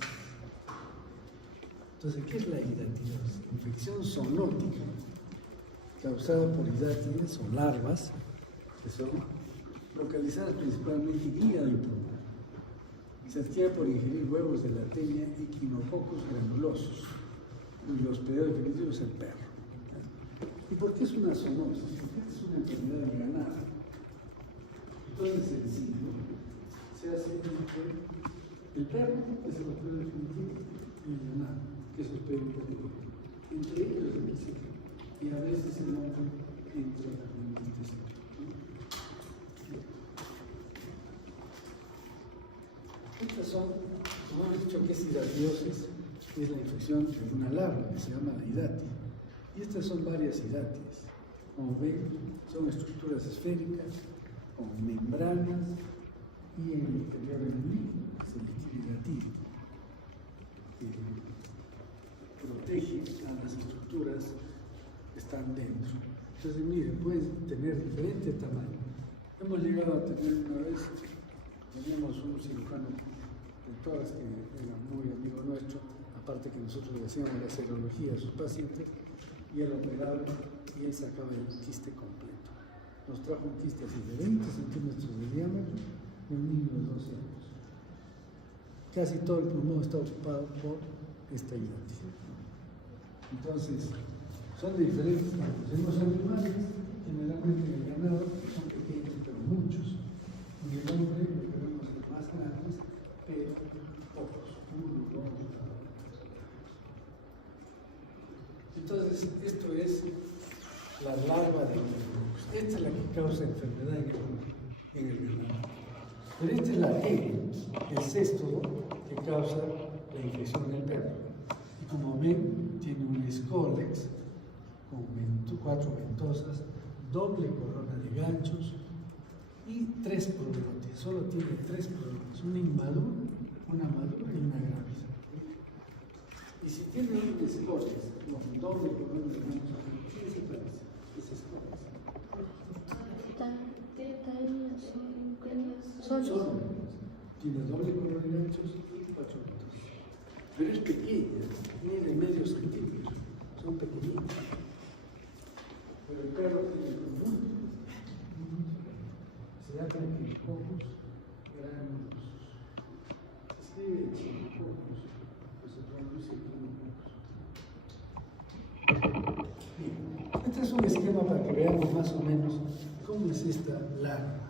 Entonces, ¿qué es la hidatidosis? Infección zoonótica causada por hidátides o larvas que son localizadas principalmente en hígado y pulmón. Se adquiere por ingerir huevos de la tenia Echinococos granulosos, cuyo hospedero definitivo es el perro. ¿Y por qué es una zoonosis? Porque es una enfermedad del ganado. Entonces, sencillo, se hace el perro, que es el hospedero definitivo, y el ganado, que es el hospedero definitivo. Entre ellos el sitio. Y a veces el hombre entra en este sitio. Estas son, como hemos dicho, que es hidatidosis, es la infección de una larva que se llama la hidatia. Y estas son varias hidatias. Como ven, son estructuras esféricas, con membranas, y en el interior del líquido, es el líquido hidativo, que protege a las estructuras que están dentro. Entonces, miren, pueden tener diferente tamaño. Hemos llegado a tener una vez, teníamos un cirujano de todas que era muy amigo nuestro, aparte que nosotros le hacíamos la serología a sus pacientes, y él operaba y él sacaba el quiste completo. Nos trajo un quiste así de 20 centímetros de diámetro de un niño de 12 años. Casi todo el pulmón está ocupado por esta hidatia. Entonces, son de diferentes tipos. En los animales, generalmente en el ganado, son pequeños, pero muchos. En el hombre, lo que vemos es más grandes, pero pocos, 1, 2. Entonces, esto es la larva de Echinococos. Esta es la que causa enfermedad en el ganado. Pero esta es la E, el céstodo, que causa la infección del perro. Y como ven, tiene un escólex con 4 ventosas, doble corona de ganchos y 3 probiotes. Solo tiene 3 probiotes, una inmadura, una madura y una grávida. Y si tiene un escólex con doble corona de ganchos, ¿qué se parece? Es escólex. Solo. Tiene doble color de ganchos y 4 puntos. Pero es pequeña, mide medio centímetro. Son pequeñitos. Pero el perro tiene múltiples. Se llama Chilicocus granulus. Se escribe Chilicocus, pues se pronuncia Chilicocus. Bien, este es un esquema para que veamos más o menos cómo es esta larva.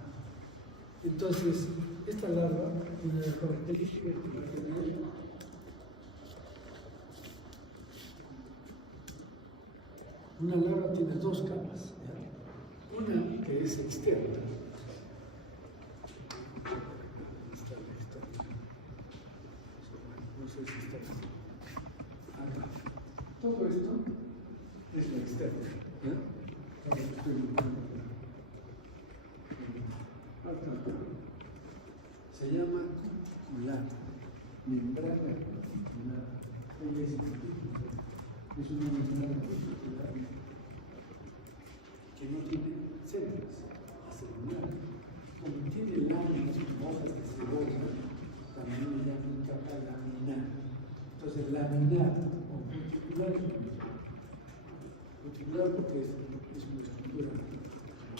Entonces, esta larva tiene la característica que va a tener una larva tiene dos capas, ¿ya? Una que es externa. Está la externa. No sé si está acá. Todo esto es la externa, ¿ya? Se llama cucular, membrana cucular. Ella es una membrana cucular que no tiene células, celular. Como tiene láminas como hojas de cebolla, también le llaman capa laminar. Entonces, laminar o cuticular, cuticular porque es una estructura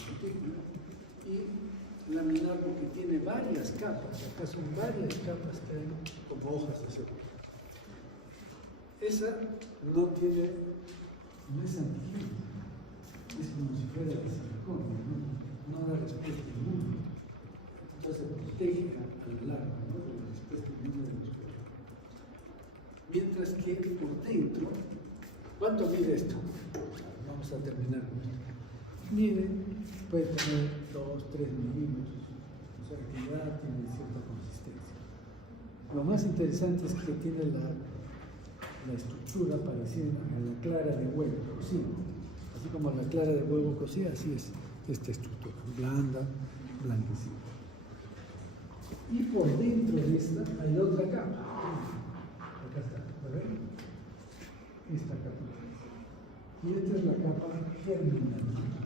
cutícula, y laminar porque tiene varias capas, acá son varias capas que hay como hojas de cebolla. Esa no tiene, no es antigénica, es como si fuera de silicona, no da respuesta inmune. Entonces protege a la larva, ¿no?, de la respuesta inmune de los perros. Mientras que por dentro, ¿cuánto mide esto? Vamos a terminar con esto. Mide, puede tener 2, 3 milímetros, o sea que ya tiene cierta consistencia. Lo más interesante es que tiene la estructura parecida a la clara de huevo cocido. Así como la clara de huevo cocida, así es esta estructura, blanda, blanquecina. Y por dentro de esta hay otra capa. Acá está, ¿verdad? Esta capa. Y esta es la capa germinativa.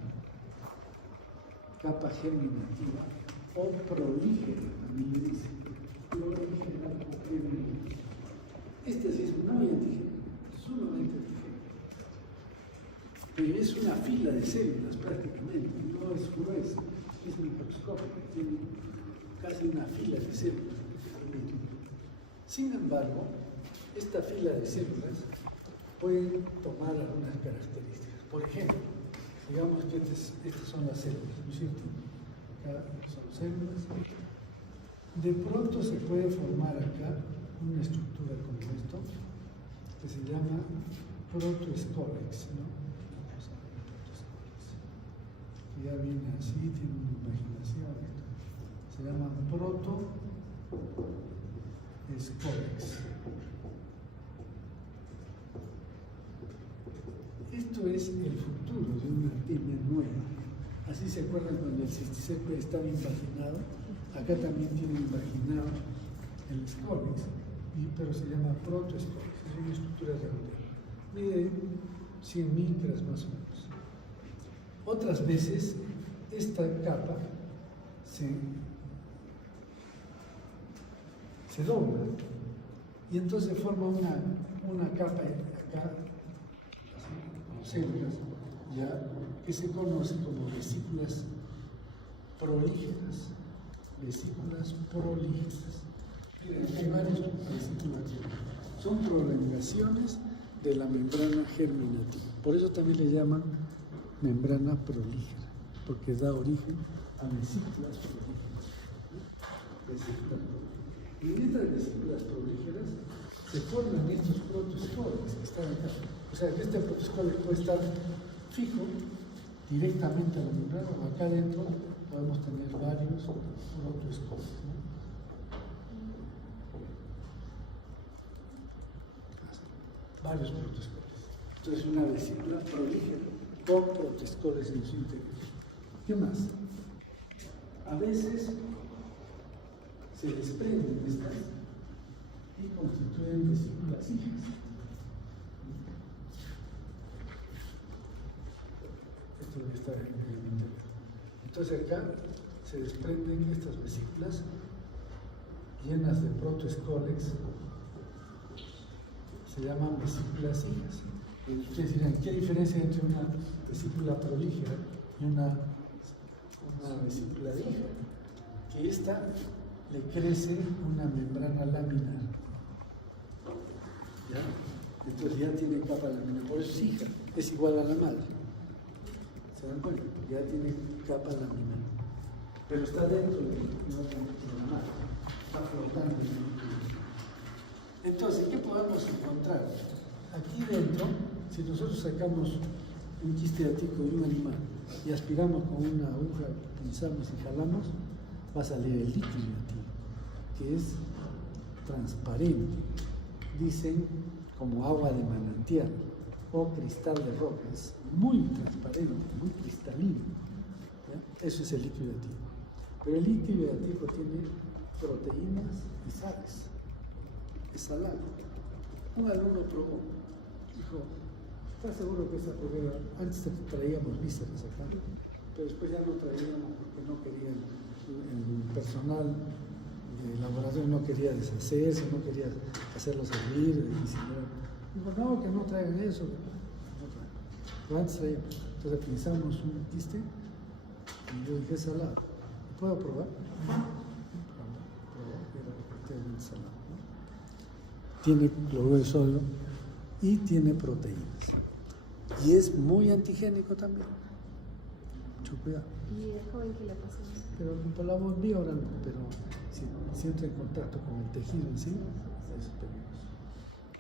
Capa germinativa o prolígera, también le dice. Prolígera o germinativa. Este sí es muy antigénico, sumamente antigénico. Pero es una fila de células prácticamente, no es grueso, es microscópico, tiene casi una fila de células. Sin embargo, esta fila de células puede tomar algunas características. Por ejemplo, digamos que estas son las células, ¿no es cierto? Acá son células. De pronto se puede formar acá una estructura como esto, que se llama protoescólex, ¿no? Que ya viene así, tiene una imaginación. Se llama protoescólex. Esto es el futuro de una artemia nueva. Así se acuerdan cuando el cisticerco estaba invaginado. Acá también tiene invaginado el escólex, pero se llama protoescólex. Es una estructura redonda. Mide 100 micras más o menos. Otras veces esta capa se dobla y entonces forma una capa acá, con células, ya, que se conoce como vesículas prolígeras. Vesículas prolígeras. Miren, hay varias vesículas. Son prolongaciones de la membrana germinativa. Por eso también le llaman membrana prolígera, porque da origen a vesículas prolígeras. Y en estas vesículas prolígeras se forman estos protoescólex que están acá. O sea que este protoescólex puede estar fijo directamente a la membrana, o acá adentro podemos tener varios protoescólex, ¿no? Varios protoescólex. Entonces una vesícula prolígera con protoescólex en su interior. ¿Qué más? A veces se desprenden estas y constituyen vesículas hijas. Esto debe estar en el interior. Entonces acá se desprenden estas vesículas llenas de protoescólex, se llaman vesículas hijas. Y ustedes dirán, ¿qué diferencia hay entre una vesícula prolígera y una vesícula hija? Que esta le crece una membrana laminar. ¿Ya? Entonces ya tiene capa laminar, por eso es hija, es igual a la madre. ¿Se dan cuenta? Ya tiene capa laminar. Pero está dentro de la madre, está flotando. Entonces, ¿qué podemos encontrar? Aquí dentro, si nosotros sacamos un quiste hiatídico de un animal y aspiramos con una aguja, pinzamos y jalamos, va a salir el líquido hiatídico, que es transparente. Dicen como agua de manantial o cristal de roca, es muy transparente, muy cristalino. ¿Ya? Eso es el líquido hiatídico. Pero el líquido hiatídico tiene proteínas y sales. Es salado. Un alumno probó, dijo, ¿estás seguro que esa prueba? Antes traíamos vísceras acá, pero después ya no traíamos porque no querían, el personal de laboratorio no quería deshacerse, no quería hacerlos servir, dijo, no, que no traigan eso, no traigan. Pero antes traíamos. Entonces pinzamos un quiste y yo dije, es salado. ¿Puedo probar? Era salado. Tiene cloruro de sodio y tiene proteínas. Y es muy antigénico también. Mucho cuidado. ¿Y el joven qué le pasó? Pero por la bombilla ahora no, pero si entra en contacto con el tejido en sí, es peligroso.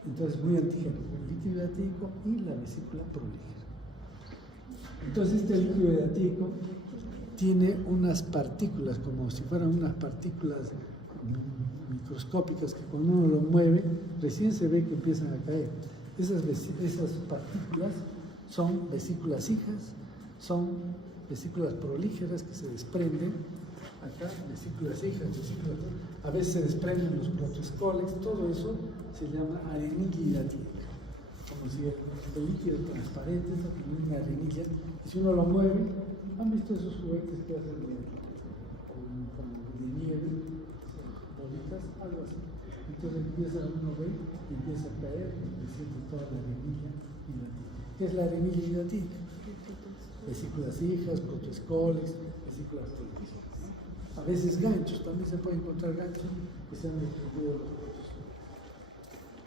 Entonces, muy antigénico, el líquido hiatídico y la vesícula prolígera. Entonces, este líquido hiatídico tiene unas partículas, como si fueran unas partículas microscópicas que cuando uno lo mueve, recién se ve que empiezan a caer. Esas partículas son vesículas hijas, son vesículas prolígeras que se desprenden, acá vesículas hijas, a veces se desprenden los protoescólex, todo eso se llama arenilla hiatídica. Como si el líquido transparente está como una arenilla, y si uno lo mueve, ¿han visto esos juguetes que hacen de nieve? Bolitas, algo así. Entonces empieza uno a ver y empieza a caer y siente toda la arenilla hiatídica. ¿Qué es la arenilla hiatídica? Vesículas hijas, protoescólex, vesículas prolígeras. A veces ganchos, también se pueden encontrar ganchos que se han distribuido los protoescólex.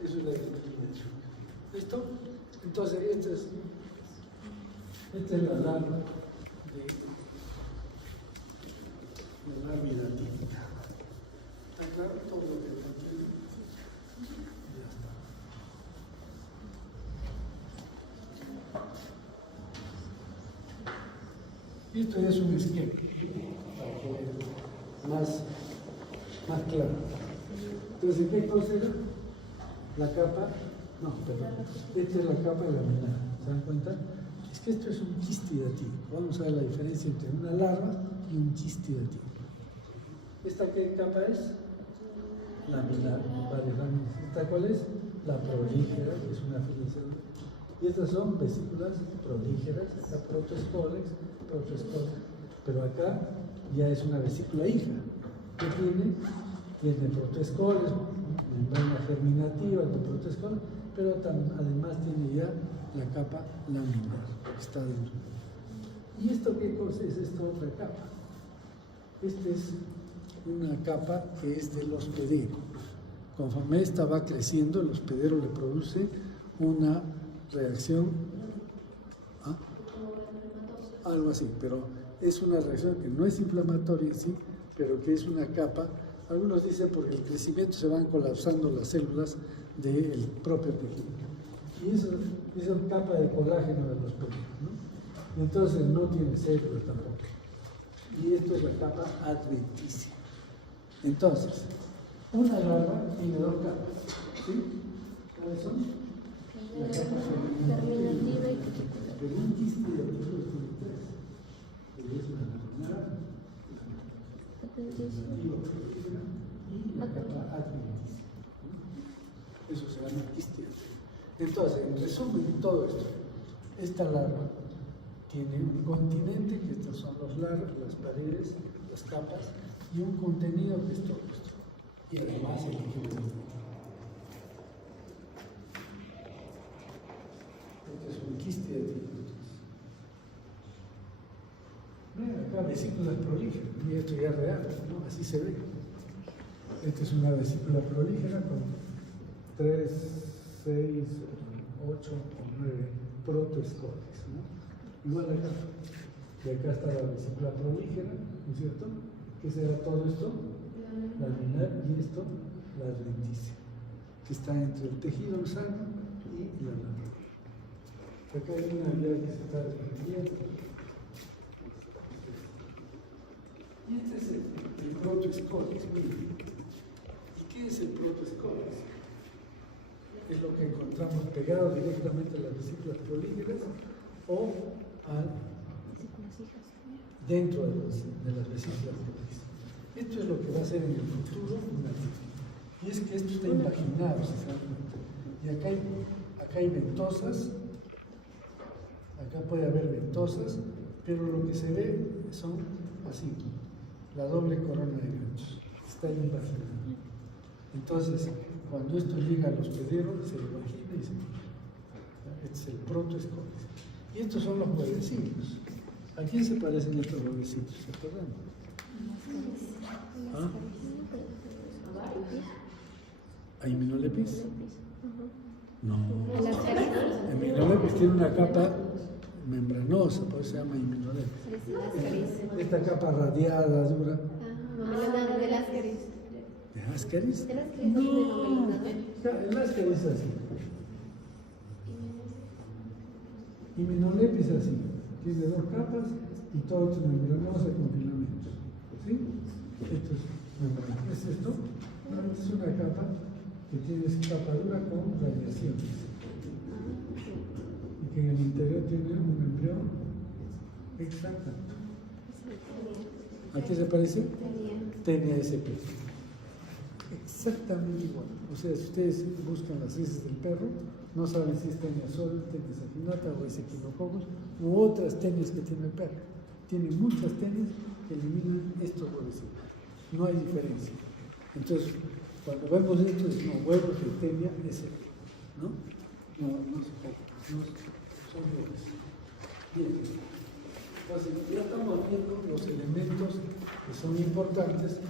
Eso es la arenilla hiatídica. ¿Listo? Entonces, esta es la larva de la larva hiatídica. ¿Está claro todo lo que contiene? Ya está. Y esto ya es un esquema para que más claro. Entonces, ¿qué cosa era? La capa, no, perdón, esta es la capa laminar. ¿Se dan cuenta? Es que esto es un quiste hiatídico. Vamos a ver la diferencia entre una larva y un quiste hiatídico. ¿Esta qué capa es? Laminar, varias láminas. ¿Esta cuál es? La prolígera, que es una filiación. Y estas son vesículas prolígeras, acá protoescólex, pero acá ya es una vesícula hija. ¿Qué tiene? Tiene protoescólex, membrana germinativa de protoescólex, pero además tiene ya la capa laminar, que está dentro. ¿Y esto qué cosa es? Esta otra capa. Esta es una capa que es del hospedero. Conforme esta va creciendo, el hospedero le produce una reacción, algo así, pero es una reacción que no es inflamatoria en sí, pero que es una capa. Algunos dicen porque el crecimiento se van colapsando las células del propio tejido. Y eso es una capa de colágeno de los pelos, ¿no? Entonces no tiene células tampoco. Y esto es la capa adventicia. Entonces, una larva tiene dos capas, ¿sí? ¿Cuáles son? La capa germinativa y cuticular. Pero un quiste hiatídico tiene tres. Que es la laminar, la germinativa y la capa adventicia. Eso se llama quiste hiatídico. Entonces, en resumen de todo esto, esta larva tiene un continente, que estos son los largos, las paredes, las capas, y un contenido que es todo esto. Y además el líquido. Este es un quiste de tributos. Mira, acá vesículas prolíferas, y esto ya es real, ¿no? Así se ve. Esta es una vesícula prolífera con 3, 6, 8 o 9 protoescoles, ¿no? Igual acá. Y acá está la vesícula prolífera, ¿no es cierto? ¿Qué será todo esto? Laminar, y esto, la adventicia, que está entre el tejido sano y la lámina. Acá hay una idea que se está desprendiendo. Y este es el protoescoles. ¿Y qué es el protoescoles? Es lo que encontramos pegado directamente a las vesículas prolíferas o dentro de las vesículas prolíferas. Esto es lo que va a ser en el futuro una vida. Y es que esto está imaginado, si se dan cuenta. Y acá hay ventosas, acá puede haber ventosas, pero lo que se ve son así, la doble corona de ganchos. Está imaginado. Entonces, cuando esto llega a los pederos, se lo imagina y se imagina. Este es el protoescoles. Y estos son los huevecillos. ¿A quién se parecen estos huevecillos? ¿Se acuerdan? ¿Ah? ¿A Hymenolepis? No. Hymenolepis tiene una capa membranosa, por eso se llama Hymenolepis. Esta capa radiada, dura. ¿De Ascaris? ¿De Ascaris? No. El Ascaris es así. Hymenolepis es así. Tiene 2 capas y todo es membranosa con filamentos. ¿Sí? Esto es membrana. ¿Qué es esto? No, es una capa que tiene escapadura con radiaciones. Y que en el interior tiene un embrión exacto. ¿A qué se parece? Tenia SP. Exactamente igual. O sea, si ustedes buscan las heces del perro, no saben si es tenia sol, tenia saginata o es equinococos u otras tenias que tiene el perro. Tiene muchas tenias que eliminan estos huevecitos. No hay diferencia. Entonces, cuando vemos esto, es no, huevos de tenia es el, ¿no? No se no, son huevos. Bien. Entonces, ya estamos viendo los elementos que son importantes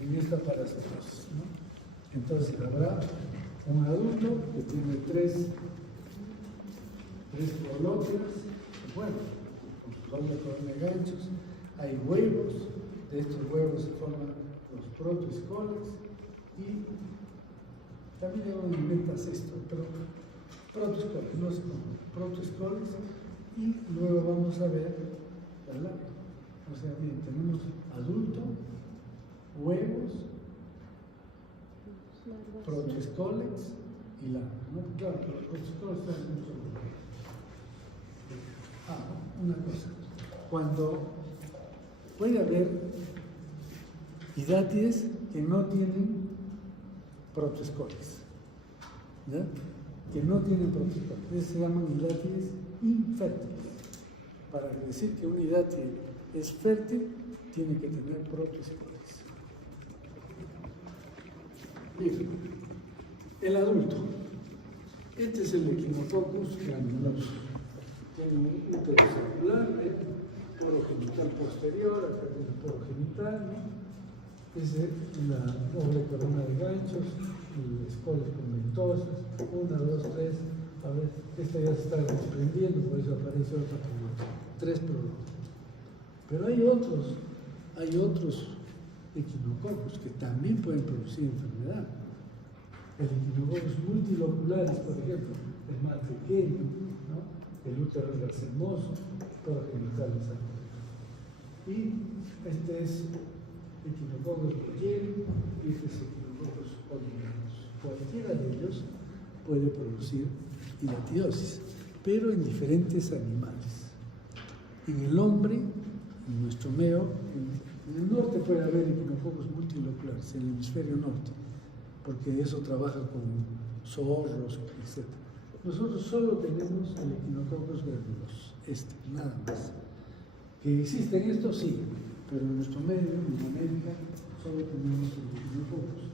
en esta parasitosis, ¿no? Entonces, habrá un adulto que tiene tres prológeras, bueno, con su doble corona de ganchos, hay huevos, de estos huevos se forman los protoescoles y también hay un metacesto, pero protoescoles, no sé cómo, protoescoles, y luego vamos a ver la lámina. O sea, bien, tenemos adulto, huevos, protoescoles y lámina, ¿no? Claro, los protoescoles están mucho mejor. Una cosa, cuando puede haber hidátides que no tienen protoescoles, ¿ya? Que no tienen protoescoles, esos se llaman hidátides infértiles. Para decir que un hidátide es fértil, tiene que tener protoescoles. Bien, el adulto. Este es el Echinococcus granuloso. Tiene un útero circular, poro genital posterior, acá tiene poro genital, ¿no? Es la doble corona de ganchos, y escoles con ventosas, 1, 2, 3, a ver, esta ya se está desprendiendo, por eso aparece otra prolonga, 3 prolongas. Pero hay otros Echinococcus que también pueden producir enfermedad. El Echinococcus multilocularis, por ejemplo, es más pequeño, ¿no? El útero es racemoso, todo genital es algo. Y este es Echinococcus boyeri y este es Echinococcus oliganus. Cualquiera de ellos puede producir hidatidiosis, pero en diferentes animales. En el hombre, en nuestro medio, en el norte puede haber Echinococcus multilocularis, en el hemisferio norte, porque eso trabaja con zorros, etc. nosotros solo tenemos el Echinococcus granulosus, nada más. ¿Que existen estos? Sí, pero en nuestro medio, en América, solo tenemos el Echinococcus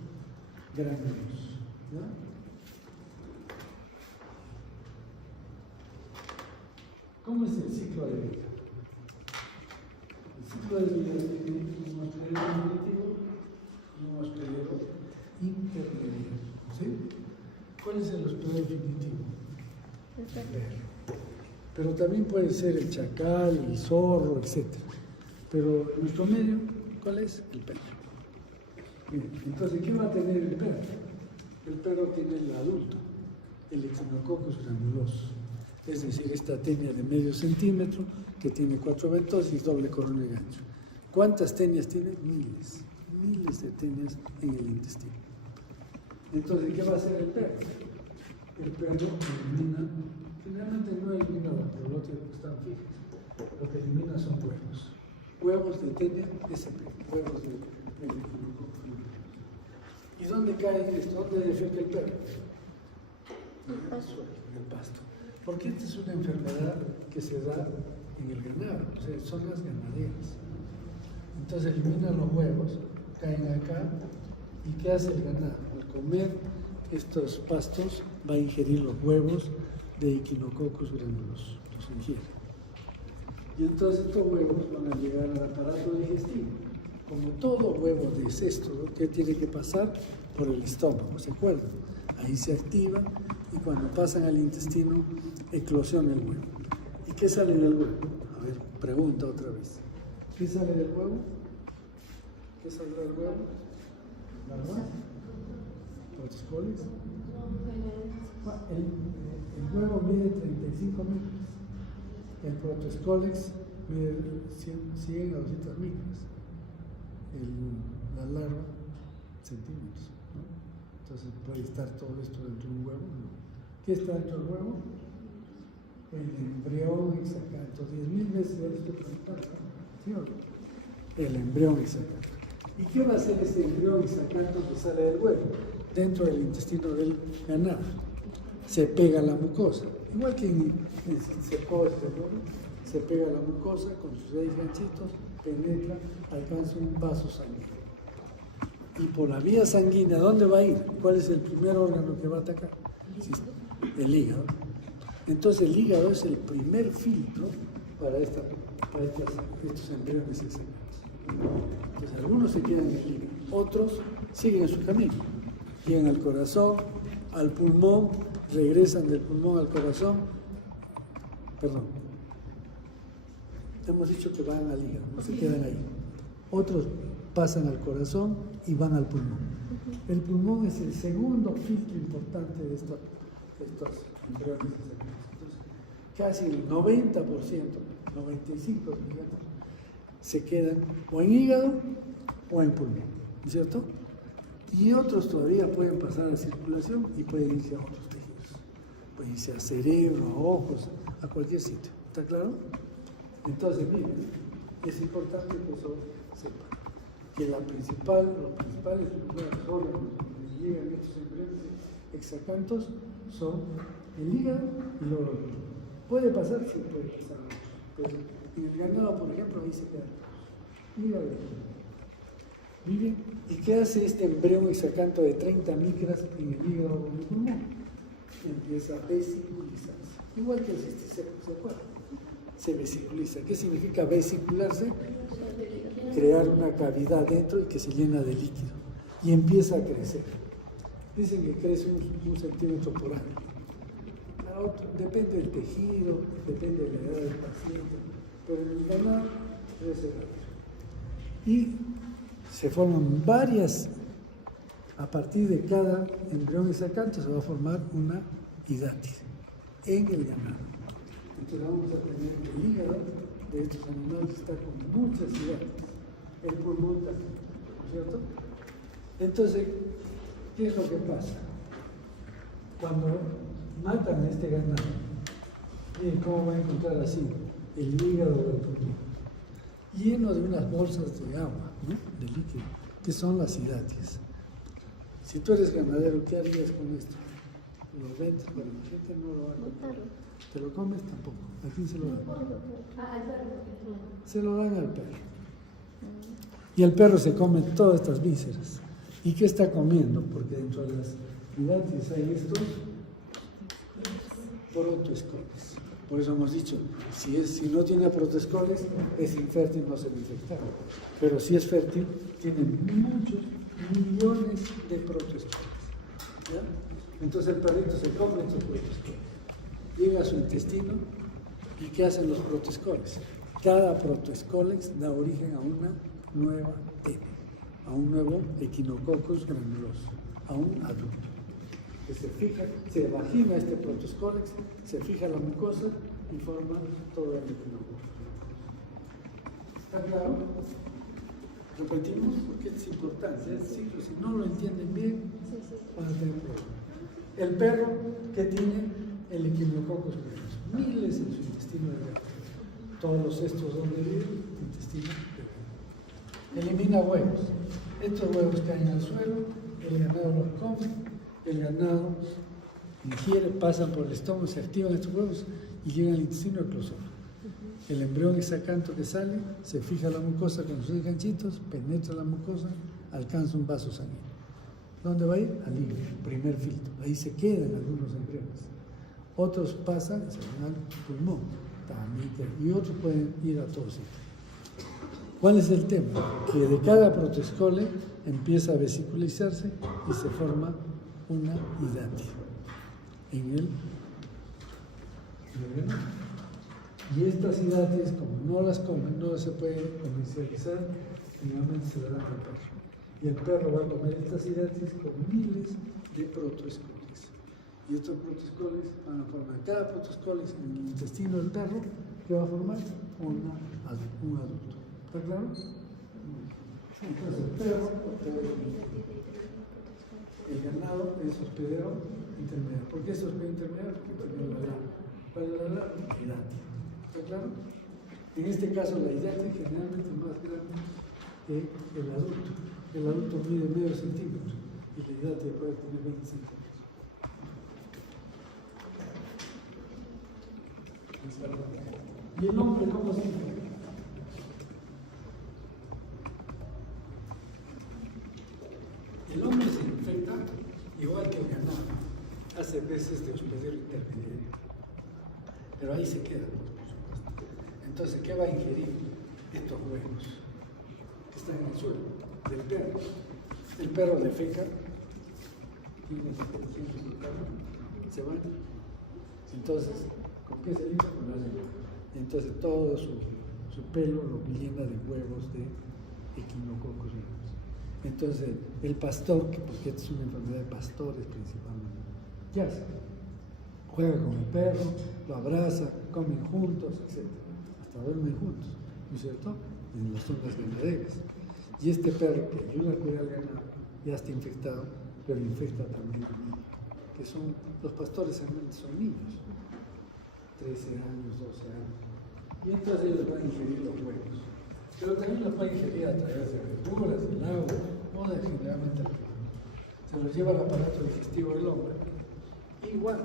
granulosus. ¿Ya? ¿Cómo es el ciclo de vida? El ciclo de vida tiene un hospedero primitivo y un hospedero intermedio. ¿Sí? ¿Cuál es el hospedero primitivo? El perro. Pero también puede ser el chacal, el zorro, etc. Pero en nuestro medio, ¿cuál es? El perro. Bien, entonces, ¿qué va a tener el perro? El perro tiene el adulto, el Echinococcus granulosus. Es decir, esta tenia de medio centímetro que tiene 4 ventosas y doble corona y gancho. ¿Cuántas tenias tiene? Miles de tenias en el intestino. Entonces, ¿qué va a hacer el perro? El perro elimina, generalmente no elimina la prolótica que están fijas, lo que elimina son huevos. Huevos de tenia SP, huevos de Echinococcus. ¿Y dónde cae esto? ¿Dónde defeca el perro? En el pasto. Porque esta es una enfermedad que se da en el ganado, o sea, son las ganaderas. Entonces eliminan los huevos, caen acá, ¿y qué hace el ganado? Al comer estos pastos va a ingerir los huevos de Echinococcus granulosus, los ingiere. Y entonces estos huevos van a llegar al aparato digestivo. Como todo huevo de cesto, ¿no? ¿Qué tiene que pasar? Por el estómago, ¿se acuerdan? Ahí se activa y cuando pasan al intestino eclosiona el huevo. ¿Y qué sale del huevo? A ver, pregunta otra vez. ¿Qué sale del huevo? ¿Qué saldrá del huevo? ¿Verdad? ¿Protoscoles? El huevo mide 35 micras. El protoscolex mide 100 a 200 micras. La larva, centímetros. ¿No? Entonces puede estar todo esto dentro de un huevo. ¿No? ¿Qué está dentro del huevo? El embrión hexacanto. 10.000 veces ya lo estoy preguntando. ¿Sí o no? El embrión hexacanto. ¿Y qué va a hacer este embrión hexacanto que sale del huevo? Dentro del intestino del ganado. Se pega a la mucosa. Igual que en psicosis, ¿no? Se pega a la mucosa con sus 6 ganchitos, penetra, alcanza un vaso sanguíneo. Y por la vía sanguínea, ¿dónde va a ir? ¿Cuál es el primer órgano que va a atacar? Sí, el hígado. Entonces el hígado es el primer filtro para estos embriones excelentes. Entonces algunos se quedan en el hígado, otros siguen en su camino. Llegan al corazón, al pulmón, regresan del pulmón al corazón. Perdón. Hemos dicho que van al hígado, no se quedan ahí. Otros pasan al corazón y van al pulmón. El pulmón es el segundo filtro importante de estos embriones. Entonces, casi el 90%, 95% se quedan o en hígado o en pulmón, ¿cierto? Y otros todavía pueden pasar a circulación y pueden irse a otros tejidos. Pueden irse a cerebro, a ojos, a cualquier sitio. ¿Está claro? Entonces, miren, es importante que eso sepa. Que los principales órganos donde llegan estos embriones hexacantos son el hígado y los otros. Puede pasar, sí puede pasar. Pero en el ganado, por ejemplo, ahí se quedan hígado. Muy bien. ¿Y qué hace este embrión hexacanto de 30 micras en el hígado o en el pulmón? Empieza a vesiculizarse. Igual que el cisticerco, ¿se acuerdan? Se vesiculiza. ¿Qué significa vesicularse? Crear una cavidad dentro y que se llena de líquido. Y empieza a crecer. Dicen que crece un centímetro por año. Depende del tejido, depende de la edad del paciente, pero en el ganado crece rápido. Y se forman varias, a partir de cada embrión hexacanto se va a formar una hidátice en el ganado. Entonces vamos a tener el hígado de estos animales está con muchas hidátices, el pulmón también, ¿cierto? Entonces, ¿qué es lo que pasa? Cuando matan a este ganado, miren cómo va a encontrar así el hígado del pulmón, lleno de unas bolsas de agua, ¿no? De líquido, que son las hidátices. Si tú eres ganadero, ¿qué harías con esto? Los vendes, pero la gente no lo va a comer. Botarlo. ¿Te lo comes? Tampoco. ¿A quién se lo dan? Ah, el perro. Se lo dan al perro. Y el perro se come todas estas vísceras. ¿Y qué está comiendo? Porque dentro de las hidratis hay estos protoescoles. Por eso hemos dicho, si no tiene protoescoles, es infértil, no se le infecta. Pero si es fértil, tiene muchos millones de protoescoles. ¿Ya? Entonces el perrito se come estos protoescoles. Llega a su intestino y ¿qué hacen los protoescoles? Cada protoescoles da origen a una nueva T, a un nuevo Echinococcus granuloso, a un adulto. Que se fija, se vagina este protoescolex, se fija la mucosa y forma todo el Echinococcus. ¿Está claro? Repetimos porque es importante, es ciclo. Si no lo entienden bien, van a tener problemas. El perro que tiene el Echinococcus granuloso, miles en su intestino delgado. Todos los cestos donde vive, intestino delgado. Elimina huevos. Estos huevos caen al suelo, el ganado los come, el ganado ingiere, pasan por el estómago, se activan estos huevos y llegan al intestino eclosor. El embrión exacanto que sale, se fija la mucosa con sus ganchitos, penetra la mucosa, alcanza un vaso sanguíneo. ¿Dónde va a ir? Al hígado, primer filtro. Ahí se quedan algunos embriones. Otros pasan y se van al pulmón, también quedan. Y otros pueden ir a todos sitios. ¿Cuál es el tema? Que de cada protoescole empieza a vesiculizarse y se forma una hidatia en el veneno. Y estas hidatias, como no las comen, no se pueden comercializar, finalmente se darán al perro. Y el perro va a comer estas hidatias con miles de protoescoles. Y estos protoescoles van a formar, cada protoescoles en el intestino del perro, que va a formar un adulto. ¿Está claro? Entonces el perro, el ganado es hospedero intermediario. ¿Por qué es hospedero intermediario? Porque tiene la lana. ¿Cuál es la lana? La hidatia. ¿Está claro? En este caso la hidatia generalmente es más grande que el adulto. El adulto mide medio centímetro y la hidatia puede tener 20 centímetros. ¿Y el hombre cómo se infecta? El hombre se infecta igual que el ganado, hace veces de hospedero intermediario, pero ahí se queda, por supuesto. Entonces, ¿qué va a ingerir? Estos huevos que están en el suelo del perro. El perro defeca, tiene se va. Entonces, ¿con qué se limpia? Con la lengua. Entonces todo su pelo lo llena de huevos de Echinococcus. Entonces el pastor, porque esta es una enfermedad de pastores principalmente, ¿qué hace? Juega con el perro, lo abraza, comen juntos, etc. Hasta duermen juntos, ¿no es cierto? En las zonas ganaderas. Y este perro que ayuda a cuidar al ganado ya está infectado, pero infecta también a niños, que son, los pastores realmente son niños. 13 años, 12 años. Y entonces ellos van a ingerir los huevos. Pero también los van a ingerir a través de verduras, del agua, no generalmente al pulmón. Se los lleva al aparato digestivo del hombre. Igual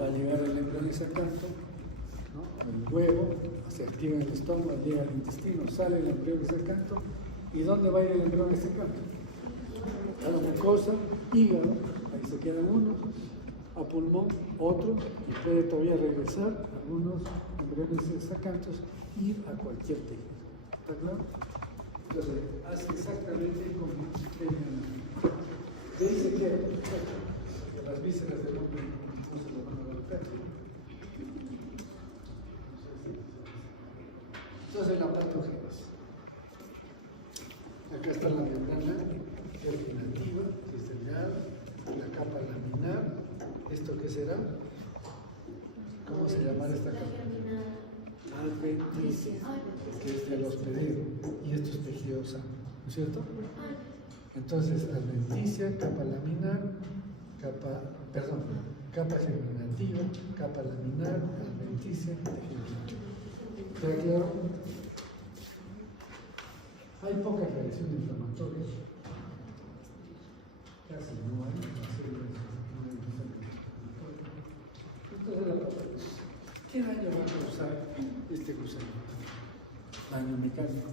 va a llegar el embrión exacanto, ¿no? El huevo, se activa en el estómago, llega al intestino, sale el embrión exacanto. ¿Y dónde va a ir el embrión exacanto? A la mucosa, hígado, ahí se quedan unos. A pulmón, otro, y puede todavía regresar algunos embriones exacantos, ir a cualquier tejido. ¿Está claro? Entonces, hace exactamente como el ganado. De ahí se queda, que las vísceras del hombre no se lo van a golpear. Entonces, la patogénesis. Acá está la membrana germinativa, que es delgada, la capa laminar. ¿Esto qué será? ¿Cómo se llamará esta capa? Adventicia, que es del hospedero, y esto es tejido sano, ¿no es cierto? Entonces, adventicia, capa laminar, capa germinativa, capa laminar, adventicia, tejido sano. ¿Está claro? Hay poca reacción inflamatoria, casi no hay. produce daño mecánico.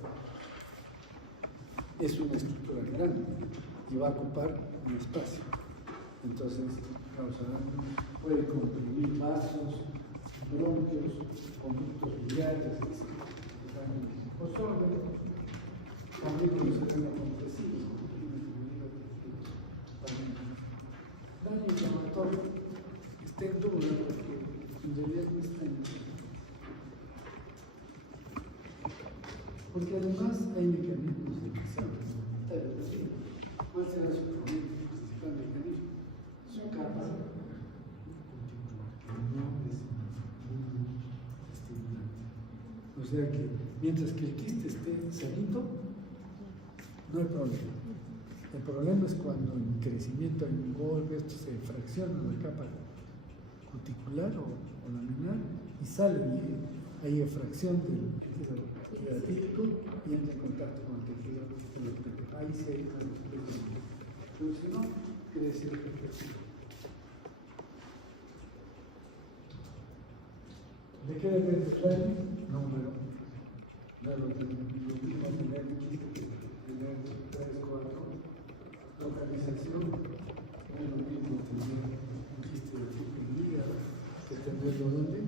Es una estructura grande y va a ocupar un espacio. Entonces, puede comprimir vasos, bronquios, conductos biliares, etc. O solo también produce daño compresivo. Daño inflamatorio está en duda porque en realidad no está en duda. Porque además hay mecanismos de acción. ¿Cuál será su principal mecanismo? Su capa no es muy estimulante. O sea que mientras que el quiste esté sanito, no hay problema. El problema es cuando en crecimiento hay un golpe, esto se fracciona la capa cuticular o laminar y sale y hay fracción del tejido queratítico y entra en contacto con el tejido electrónico. Ahí sí hay algo. Pero si no, quiere decir que ¿de qué depende el daño? Número. No lo mismo tener 3, 4. Localización. No es lo mismo tener un quiste de tipo en hígado que tenerlo ¿dónde? En el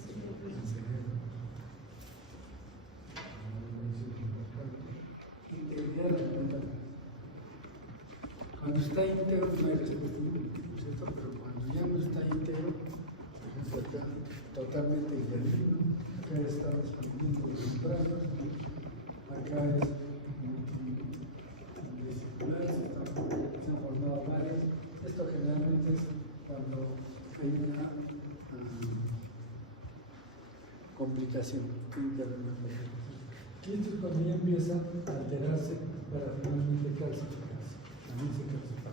cerebro. Integridad alimentar. Cuando está íntegro no hay respuesta, ¿cierto? Pero cuando ya no está íntegro, está totalmente digerido. Acá está expandiendo los brazos, acá es vesicular, se han formado varias. Esto generalmente es cuando hay una complicación. Y esto es cuando ya empieza a alterarse para finalmente calcificarse. También se calcifica.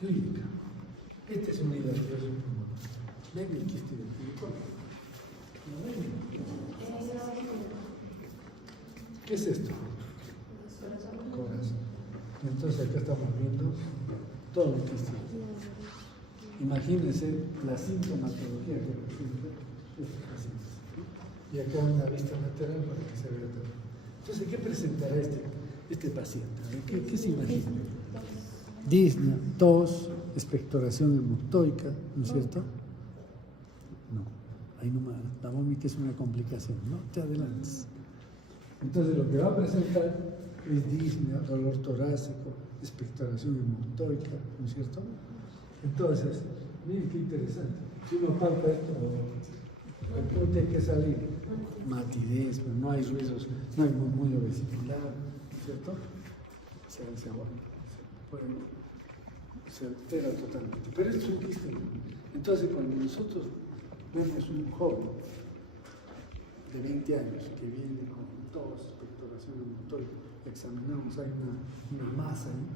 Clínica. Esta es una hidratación pulmonar. ¿Ven el quiste del silicón? ¿No ven? ¿Qué es esto? Corazón. Entonces acá estamos viendo todo el quiste. Imagínense la sintomatología que presenta estos pacientes. Y acá una vista lateral para que se vea todo. Entonces, ¿qué presentará este paciente? ¿Qué se imagina? Disnea, tos, expectoración hematoica, ¿no es cierto? No, ahí nomás, la vómita es una complicación, no te adelantes. Entonces lo que va a presentar es disnea, dolor torácico, expectoración hematoica, ¿no es cierto? Entonces, miren qué interesante. Si uno palpa esto, el punto hay que salir. Matidez, pero no hay ruidos, no hay murmullo vesicular, ¿no es cierto? Se altera totalmente. Pero esto es un quiste. Entonces, cuando nosotros vemos un joven de 20 años que viene con tos, expectoración hematoica, examinamos, hay una masa ahí,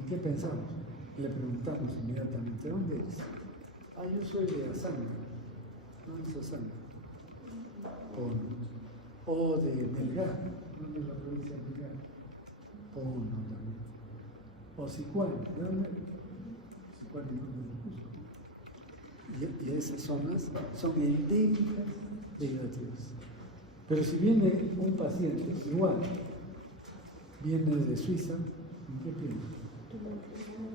¿en qué pensamos? Le preguntamos inmediatamente, ¿dónde eres? Yo soy de Azanga. ¿Dónde es Azanga? O de Melgar. ¿Dónde es la provincia de Melgar? No, también. O Sicuán. ¿De dónde? Sicuán y esas zonas son endémicas de hidrataciones. Pero si viene un paciente igual, viene de Suiza, ¿en qué piensa?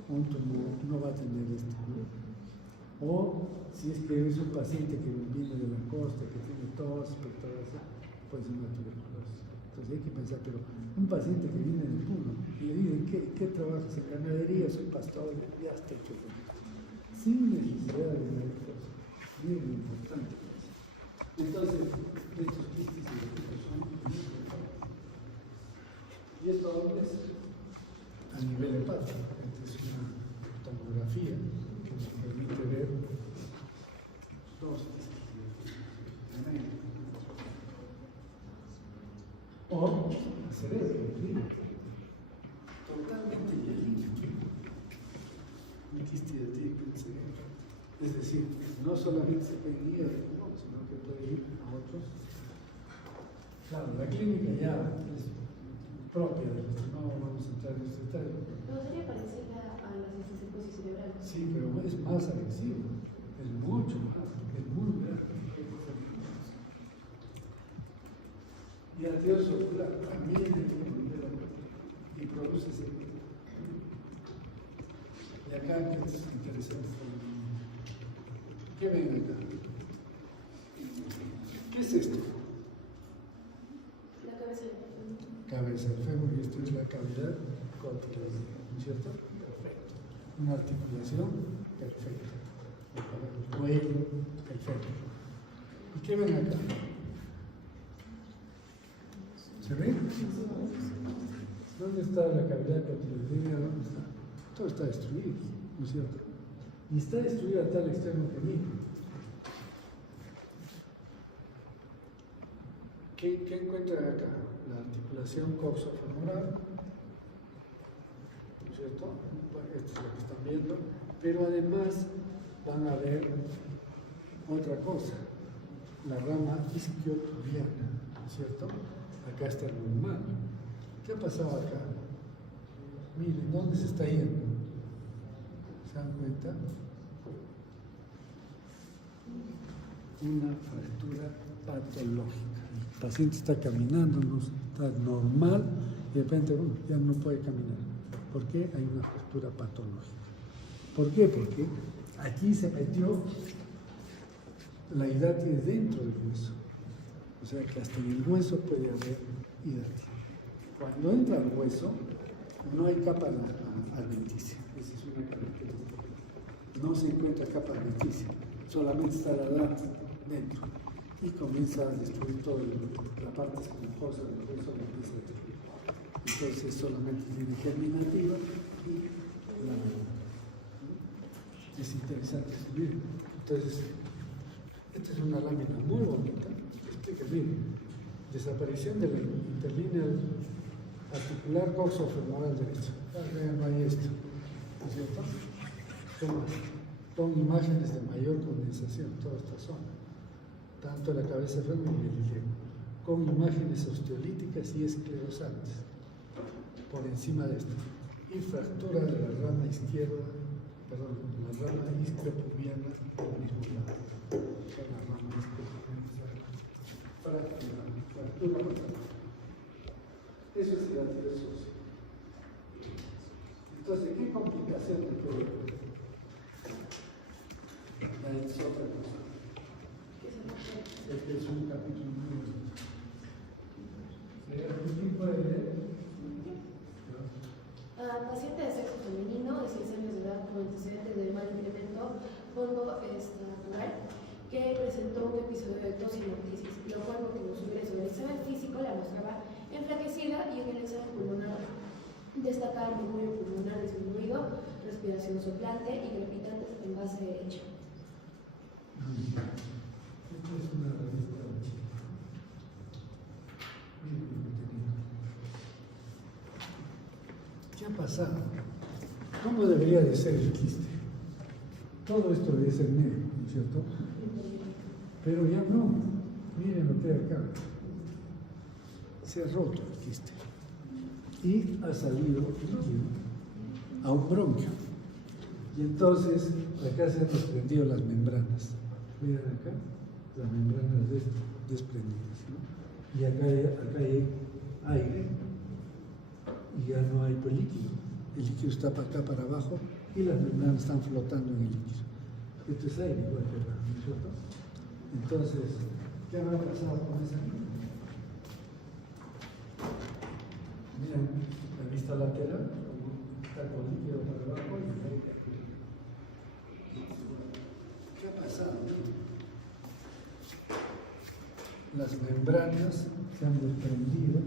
Un tumor no va a tener esto, ¿no? O si es que es un paciente que viene de la costa, que tiene tos, expectoración, puede ser una tuberculosis. Entonces hay que pensar, pero un paciente que viene del Puno y le dicen, ¿qué trabajas en ganadería? Soy pastor, ya está hecho con esto. Sin necesidad de médicos, bien importante. Entonces, estos quistes son y esto es a nivel hepático. Esta es una tomografía que nos permite ver dos o el cerebro, totalmente hielino. Un quiste diatírico en el cerebro. Es decir, no solamente se puede ir al pulmón, sino que puede ir a otros. Claro, la clínica ya es propia de esto, no vamos a entrar en ese detalle. ¿Podría parecer a a la cisticercosis cerebral. Sí, pero es más agresivo, es mucho más, es muy grave. Y arterioso ocular también es y produce ese. Y acá que es interesante. ¿Qué ven acá? ¿Qué es esto? La cabeza del Cabeza del fémur, y esto es la cavidad córtica, ¿no es cierto? Perfecto. Una articulación perfecta. El cuello, perfecto. ¿Y qué ven acá? ¿Se ve? ¿Dónde está la cavidad cotidiana? ¿Dónde está? Todo está destruido, ¿no es cierto? Y está destruido a tal extremo que mira. ¿Qué encuentran acá? La articulación coxofemoral, ¿no es cierto? Bueno, esto es lo que están viendo, pero además van a ver otra cosa, la rama isquiotibiana, ¿no es cierto? Acá está el normal. ¿Qué ha pasado acá? Miren, ¿dónde se está yendo? ¿Se dan cuenta? Una fractura patológica. El paciente está caminando, no está normal, y de repente ya no puede caminar. ¿Por qué? Hay una fractura patológica. ¿Por qué? Porque aquí se metió la hidratis dentro del hueso. O sea que hasta en el hueso puede haber hidratis. Cuando entra al hueso, no hay capa adventicia. Esa es una característica. No se encuentra capa adventicia, solamente está la hidratis dentro. Y comienza a destruir toda la parte esponjosa del hueso, lo empieza a destruir. Entonces solamente tiene germinativa y la. Es interesante escribir. Entonces, esta es una lámina muy bonita. Explica bien. Desaparición de la interlínea articular coxofemoral derecho. No hay esto, ¿no es cierto? Con imágenes de mayor condensación, toda esta zona. Tanto la cabeza femoral y el ilio, con imágenes osteolíticas y esclerosantes por encima de esto. Y fractura de la rama izquierda, perdón, la rama isquiopubiana del mismo lado. La rama isquiopubiana. Fractura patológica. Eso es el arterioso. Entonces, ¿qué complicación de todo esto? La otra cosa. Este es un capítulo muy bonito. ¿Quién puede leer? Paciente de sexo femenino de 6 años de edad con antecedentes de mal incremento fondo-natural que presentó un episodio de tosinoptisis, lo cual motivó su ingreso. En el examen físico la mostraba enflaquecida y en el examen pulmonar destacaba el murmullo pulmonar disminuido, respiración soplante y crepitantes en base derecha. Esta es una revista chica. ¿Qué ha pasado? ¿Cómo debería de ser el quiste? Todo esto debe ser negro, ¿no es cierto? Pero ya no. Miren lo que hay acá. Se ha roto el quiste. Y ha salido a un bronquio. Y entonces acá se han desprendido las membranas. Miren acá, las membranas desprendidas, ¿no? Y acá hay aire y ya no hay líquido. El líquido está para acá, para abajo, y las membranas están flotando en el líquido. Esto es aire igual que acá, ¿no es cierto? Entonces, ¿qué habrá pasado con esa niña? Miren, la vista lateral, como está con líquido para abajo y aire. ¿Qué ha pasado? Las membranas se han desprendido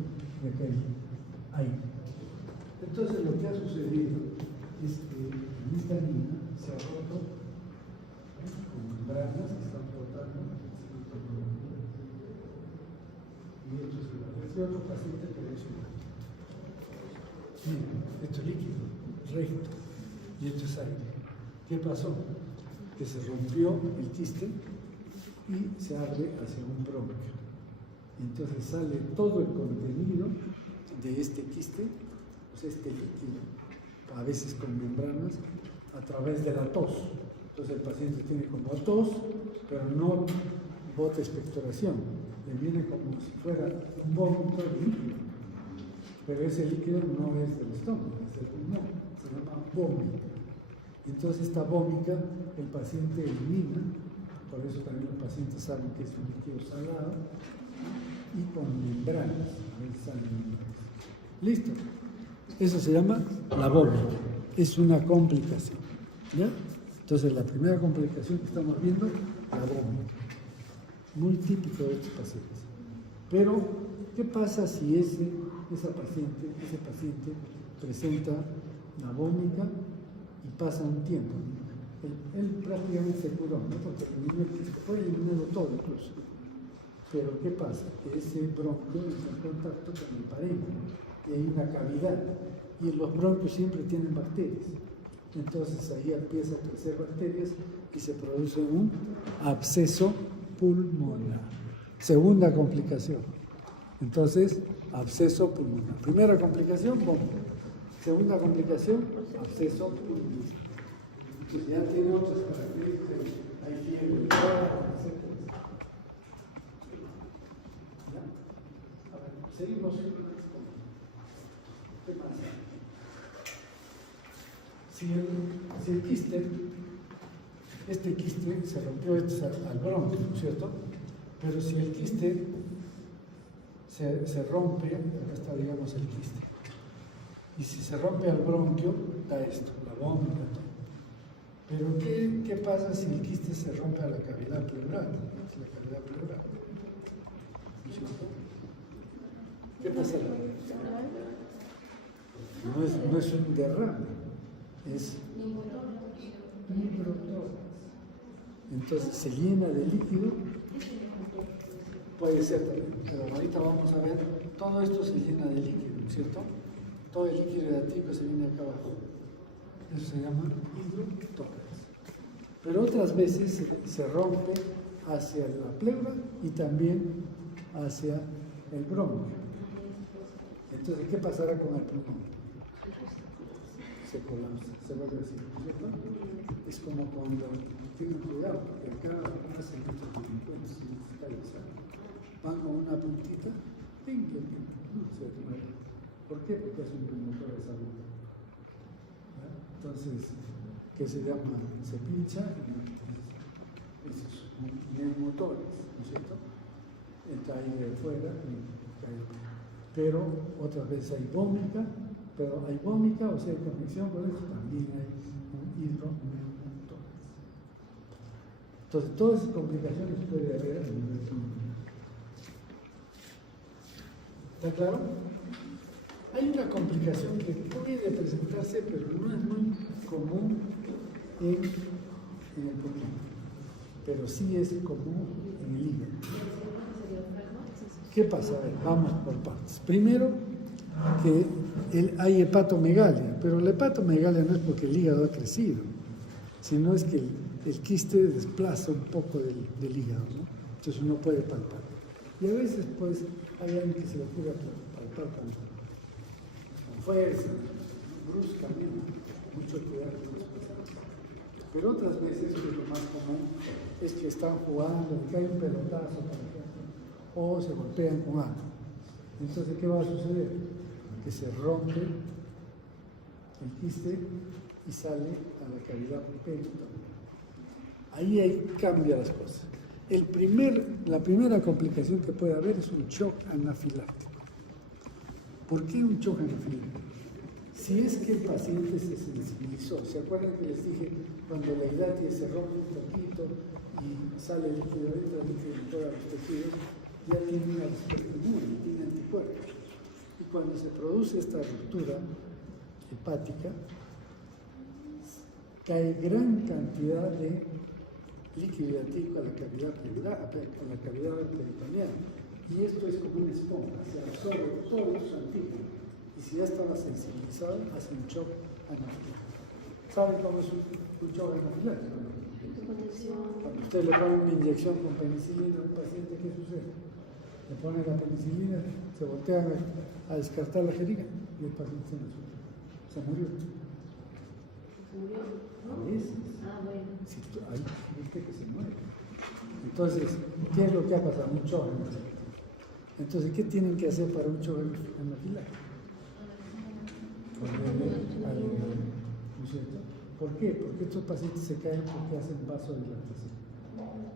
de aquel aire. Entonces lo que ha sucedido es que en esta niña se ha roto con membranas que están flotando. Y esto es igual. Este otro paciente que es igual. Miren, esto es líquido, recto, y esto es aire. ¿Qué pasó? Que se rompió el quiste y se abre hacia un bronquio. Entonces sale todo el contenido de este quiste, o sea, este líquido, a veces con membranas, a través de la tos. Entonces el paciente tiene como tos, pero no bota expectoración, le viene como si fuera un vómito líquido, pero ese líquido no es del estómago, es del pulmón, se llama vómito. Entonces esta vómica el paciente elimina, por eso también los pacientes saben que es un líquido salado, y con membranas, a veces salen membranas. ¿Listo? Eso se llama la vómita, es una complicación, ¿ya? Entonces la primera complicación que estamos viendo, la vómita, muy típico de estos pacientes. Pero, ¿qué pasa si ese paciente presenta la vómita y pasa un tiempo? Él prácticamente se curó, ¿no? Porque puede eliminarlo todo incluso. Pero ¿qué pasa? Que ese bronquio entra en contacto con el parénquima y hay una cavidad. Y los bronquios siempre tienen bacterias. Entonces ahí empiezan a crecer bacterias y se produce un absceso pulmonar. Segunda complicación. Entonces, absceso pulmonar. Primera complicación, vómito. Segunda complicación, absceso pulmonar. Entonces ya tiene otras características. Hay fiebre, etc. Seguimos. ¿Qué pasa? Si el quiste, este quiste se rompió, este es al bronquio, ¿no es cierto? Pero si el quiste se rompe, acá está, digamos, el quiste, y si se rompe al bronquio, da esto, la vómita, todo. Pero ¿qué pasa si el quiste se rompe a la cavidad pleural? Es la cavidad pleural, ¿no es cierto? ¿Qué pasa? No es un derrame, es hidrotórax. Entonces se llena de líquido, puede ser también, pero ahorita vamos a ver, todo esto se llena de líquido, ¿no es cierto? Todo el líquido hidratico se viene acá abajo. Eso se llama hidrotórax. Pero otras veces se rompe hacia la pleura y también hacia el bronquio. Entonces, ¿qué pasará con el pulmón? Se colapsa, se va a decir, ¿cierto? Es como cuando tienen cuidado, porque acá hacen muchos delincuentes en estas calles, van con una puntita, ¡pim, pim, pim! No se muere. ¿Por qué? Porque es un promotor de salud. ¿Ya? Entonces, ¿qué se llama? Se pincha, esos neumotores, ¿no es cierto? Entra ahí de fuera y cae. Pero otras veces hay vómita, pero hay vómita, o sea, hay conexión con eso, también hay un hidroneumotórax. Entonces, todas esas complicaciones puede haber a nivel pulmonar. ¿Está claro? Hay una complicación que puede presentarse, pero no es muy común en el pulmón, pero sí es común en el hígado. ¿Qué pasa? A ver, vamos por partes. Primero, que hay hepatomegalia, pero la hepatomegalia no es porque el hígado ha crecido, sino es que el quiste desplaza un poco del hígado, ¿no? Entonces uno puede palpar. Y a veces, pues, hay alguien que se le ocurre palpar con fuerza, bruscamente, mucho cuidado con los pacientes. Pero otras veces, que es lo más común, es que están jugando, que cae un pelotazo, por ejemplo, o se golpean con algo. Entonces, ¿qué va a suceder? Que se rompe el quiste y sale a la cavidad peritoneal. Ahí cambia las cosas. La primera complicación que puede haber es un shock anafiláctico. ¿Por qué un shock anafiláctico? Si es que el paciente se sensibilizó, ¿se acuerdan que les dije cuando la hidratia se rompe un poquito y sale el líquido dentro, el líquido en todos los tejidos, ya tiene una respuesta inmune, tiene anticuerpos? Y cuando se produce esta ruptura hepática, cae gran cantidad de líquido hidratico a la cavidad peritoneal. Y esto es como una esponja, se absorbe todo su antígeno. Y si ya estaba sensibilizado, hace un shock anafiláctico. ¿Saben cómo es un shock anafiláctico? Cuando usted le pone una inyección con penicilina a un paciente, ¿qué sucede? Le ponen la penicilina, se voltean a descartar la jeringa y el paciente se murió. ¿Se murió? A ¿No? veces. Ah, bueno. Si hay gente que se muere. Entonces, ¿qué es lo que ha pasado? Un choque. Entonces, ¿qué tienen que hacer para un choque anafiláctico? ¿No es cierto? ¿Por qué? Porque estos pacientes se caen porque hacen vasodilatación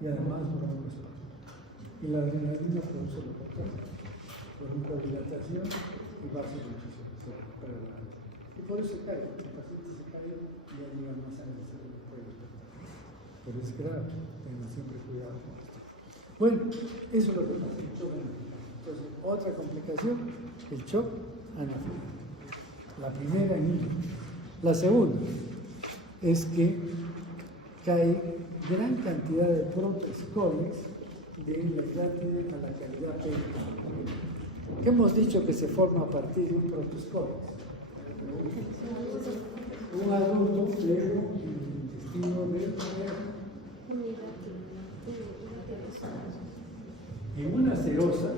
y además broncoespasmo. Y la adrenalina produce lo contrario, broncoadilatación y vasodilatación. Y por eso se cae, el paciente se cae y ya llega más sangre, se le puede despertar. Pero es grave, tengan siempre cuidado con esto. Bueno, eso es lo que pasa, el shock anafiláctico. Entonces, otra complicación, el shock anafiláctico. La primera en hilo. La segunda es que cae gran cantidad de protoescoles de la hidratide a la calidad peritoneal. ¿Qué hemos dicho que se forma a partir de un protoescoles? Un adulto de intestino del en una serosa,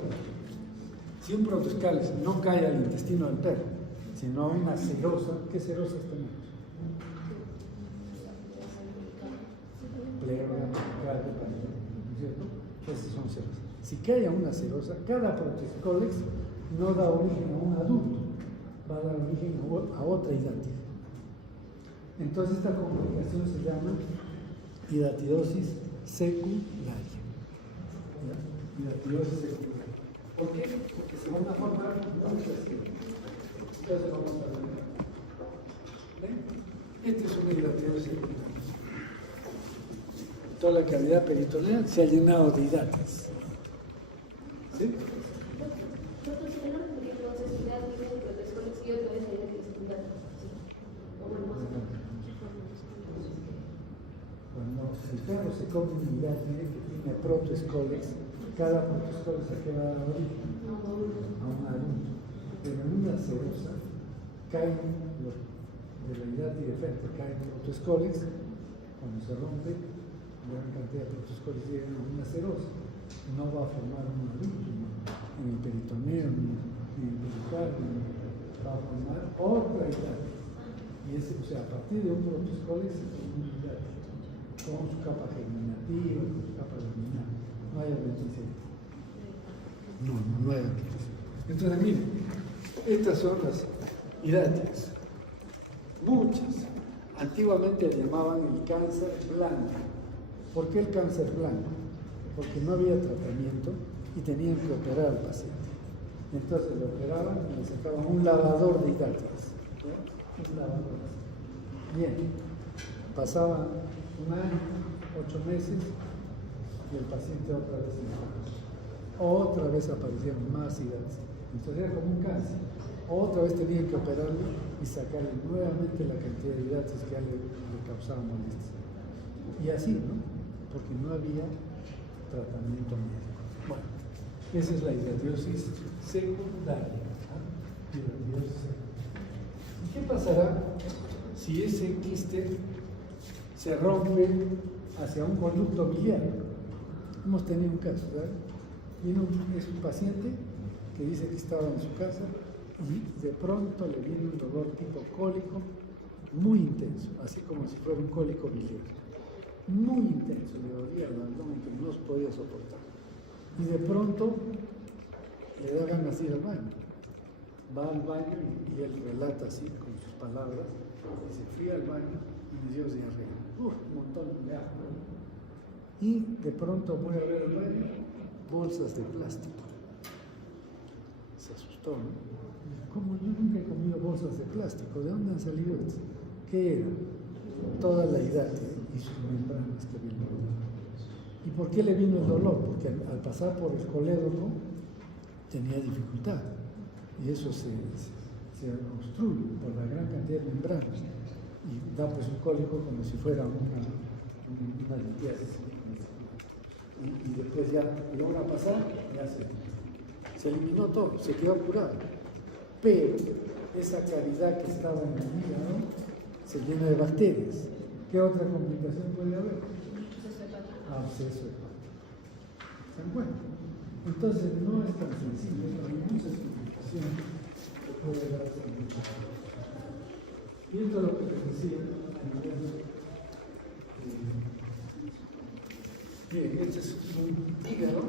si un protoescoles no cae al intestino del perro, sino a una serosa, ¿qué serosas tenemos? Pleura, cardio, ¿no es cierto? Esas son serosas. Si cae a una serosa, cada protoescoles no da origen a un adulto, va a dar origen a otra hidratida. Entonces esta complicación se llama hidatidosis secundaria. ¿Ya? Hidatidosis secundaria. ¿Por qué? Porque se van a formar muchas hidatidas. Entonces vamos a ver. ¿Ven? Esta es una hidatidosis secundaria. Toda la cavidad peritoneal se ha llenado de hidatas. ¿Sí? Cuando el perro se come un hidratide que tiene protoescoles, cada protoescoles a qué va a dar origen a un adulto. Pero en una serosa caen de la hidratide frente, caen protoescoles, cuando se rompe, gran cantidad de protoescoles llegan a una serosa. No va a formar un adulto en el peritoneo, ni en el pericardio, va a formar otra hidratide. Y o sea, a partir de un protoescoles se forma un hidratide, con su capa germinativa, con su capa laminar. No hay autenticidad. No hay autenticidad. Entonces, miren, estas son las hidratias. Muchas. Antiguamente le llamaban el cáncer blanco. ¿Por qué el cáncer blanco? Porque no había tratamiento y tenían que operar al paciente. Entonces lo operaban y le sacaban un lavador de hidratias. Un lavador. Bien. Pasaba un año, 8 meses y el paciente otra vez se enfermaba. Otra vez aparecían más hidratias. Entonces era como un cáncer. Otra vez tenían que operarlo y sacarle nuevamente la cantidad de hidratos que le causaban molestias. Y así, ¿no? Porque no había tratamiento médico. Bueno, esa es la hidratiosis secundaria. Hidratiosis secundaria. ¿Y qué pasará si ese quiste se rompe hacia un conducto biliar? Hemos tenido un caso, ¿verdad? Es un paciente que dice que estaba en su casa y de pronto le vino un dolor tipo cólico muy intenso, así como si fuera un cólico biliar. Muy intenso, le dolía el abdomen que no se podía soportar. Y de pronto le da ganas de ir al baño. Va al baño y él relata así con sus palabras, dice, fui al baño y me dio diarrea. Un montón de agua. Y de pronto voy a ver el baño, bolsas de plástico. Se asustó, ¿no? ¿Cómo? Yo nunca he comido bolsas de plástico. ¿De dónde han salido estas? ¿Qué era? Toda la hidratide y sus membranas que habían rodeado. ¿Y por qué le vino el dolor? Porque al pasar por el colédoco tenía dificultad y eso se obstruye por la gran cantidad de membranas y da pues un cólico como si fuera una limpieza. Y después ya logra pasar, ya se eliminó todo, se quedó curado. Pero esa cavidad que estaba en el hígado se llena de bacterias. ¿Qué otra complicación puede haber? Absceso hepático. ¿Se dan cuenta? Entonces no es tan sencillo, hay muchas complicaciones que puede dar esa complicación. Y esto es lo que les decía. Bien, este es un hígado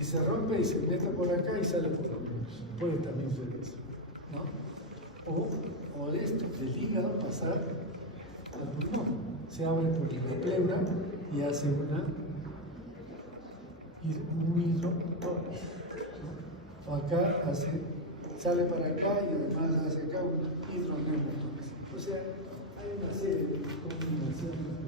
y se rompe y se mete por acá y sale por los bronquios. Puede también ser eso, ¿no? O de esto, del hígado pasar al pulmón. Se abre por la pleura y hace un hidrotórax. ¿No? O acá sale para acá y además hace acá un hidroneumotórax. O sea, hay una serie de combinaciones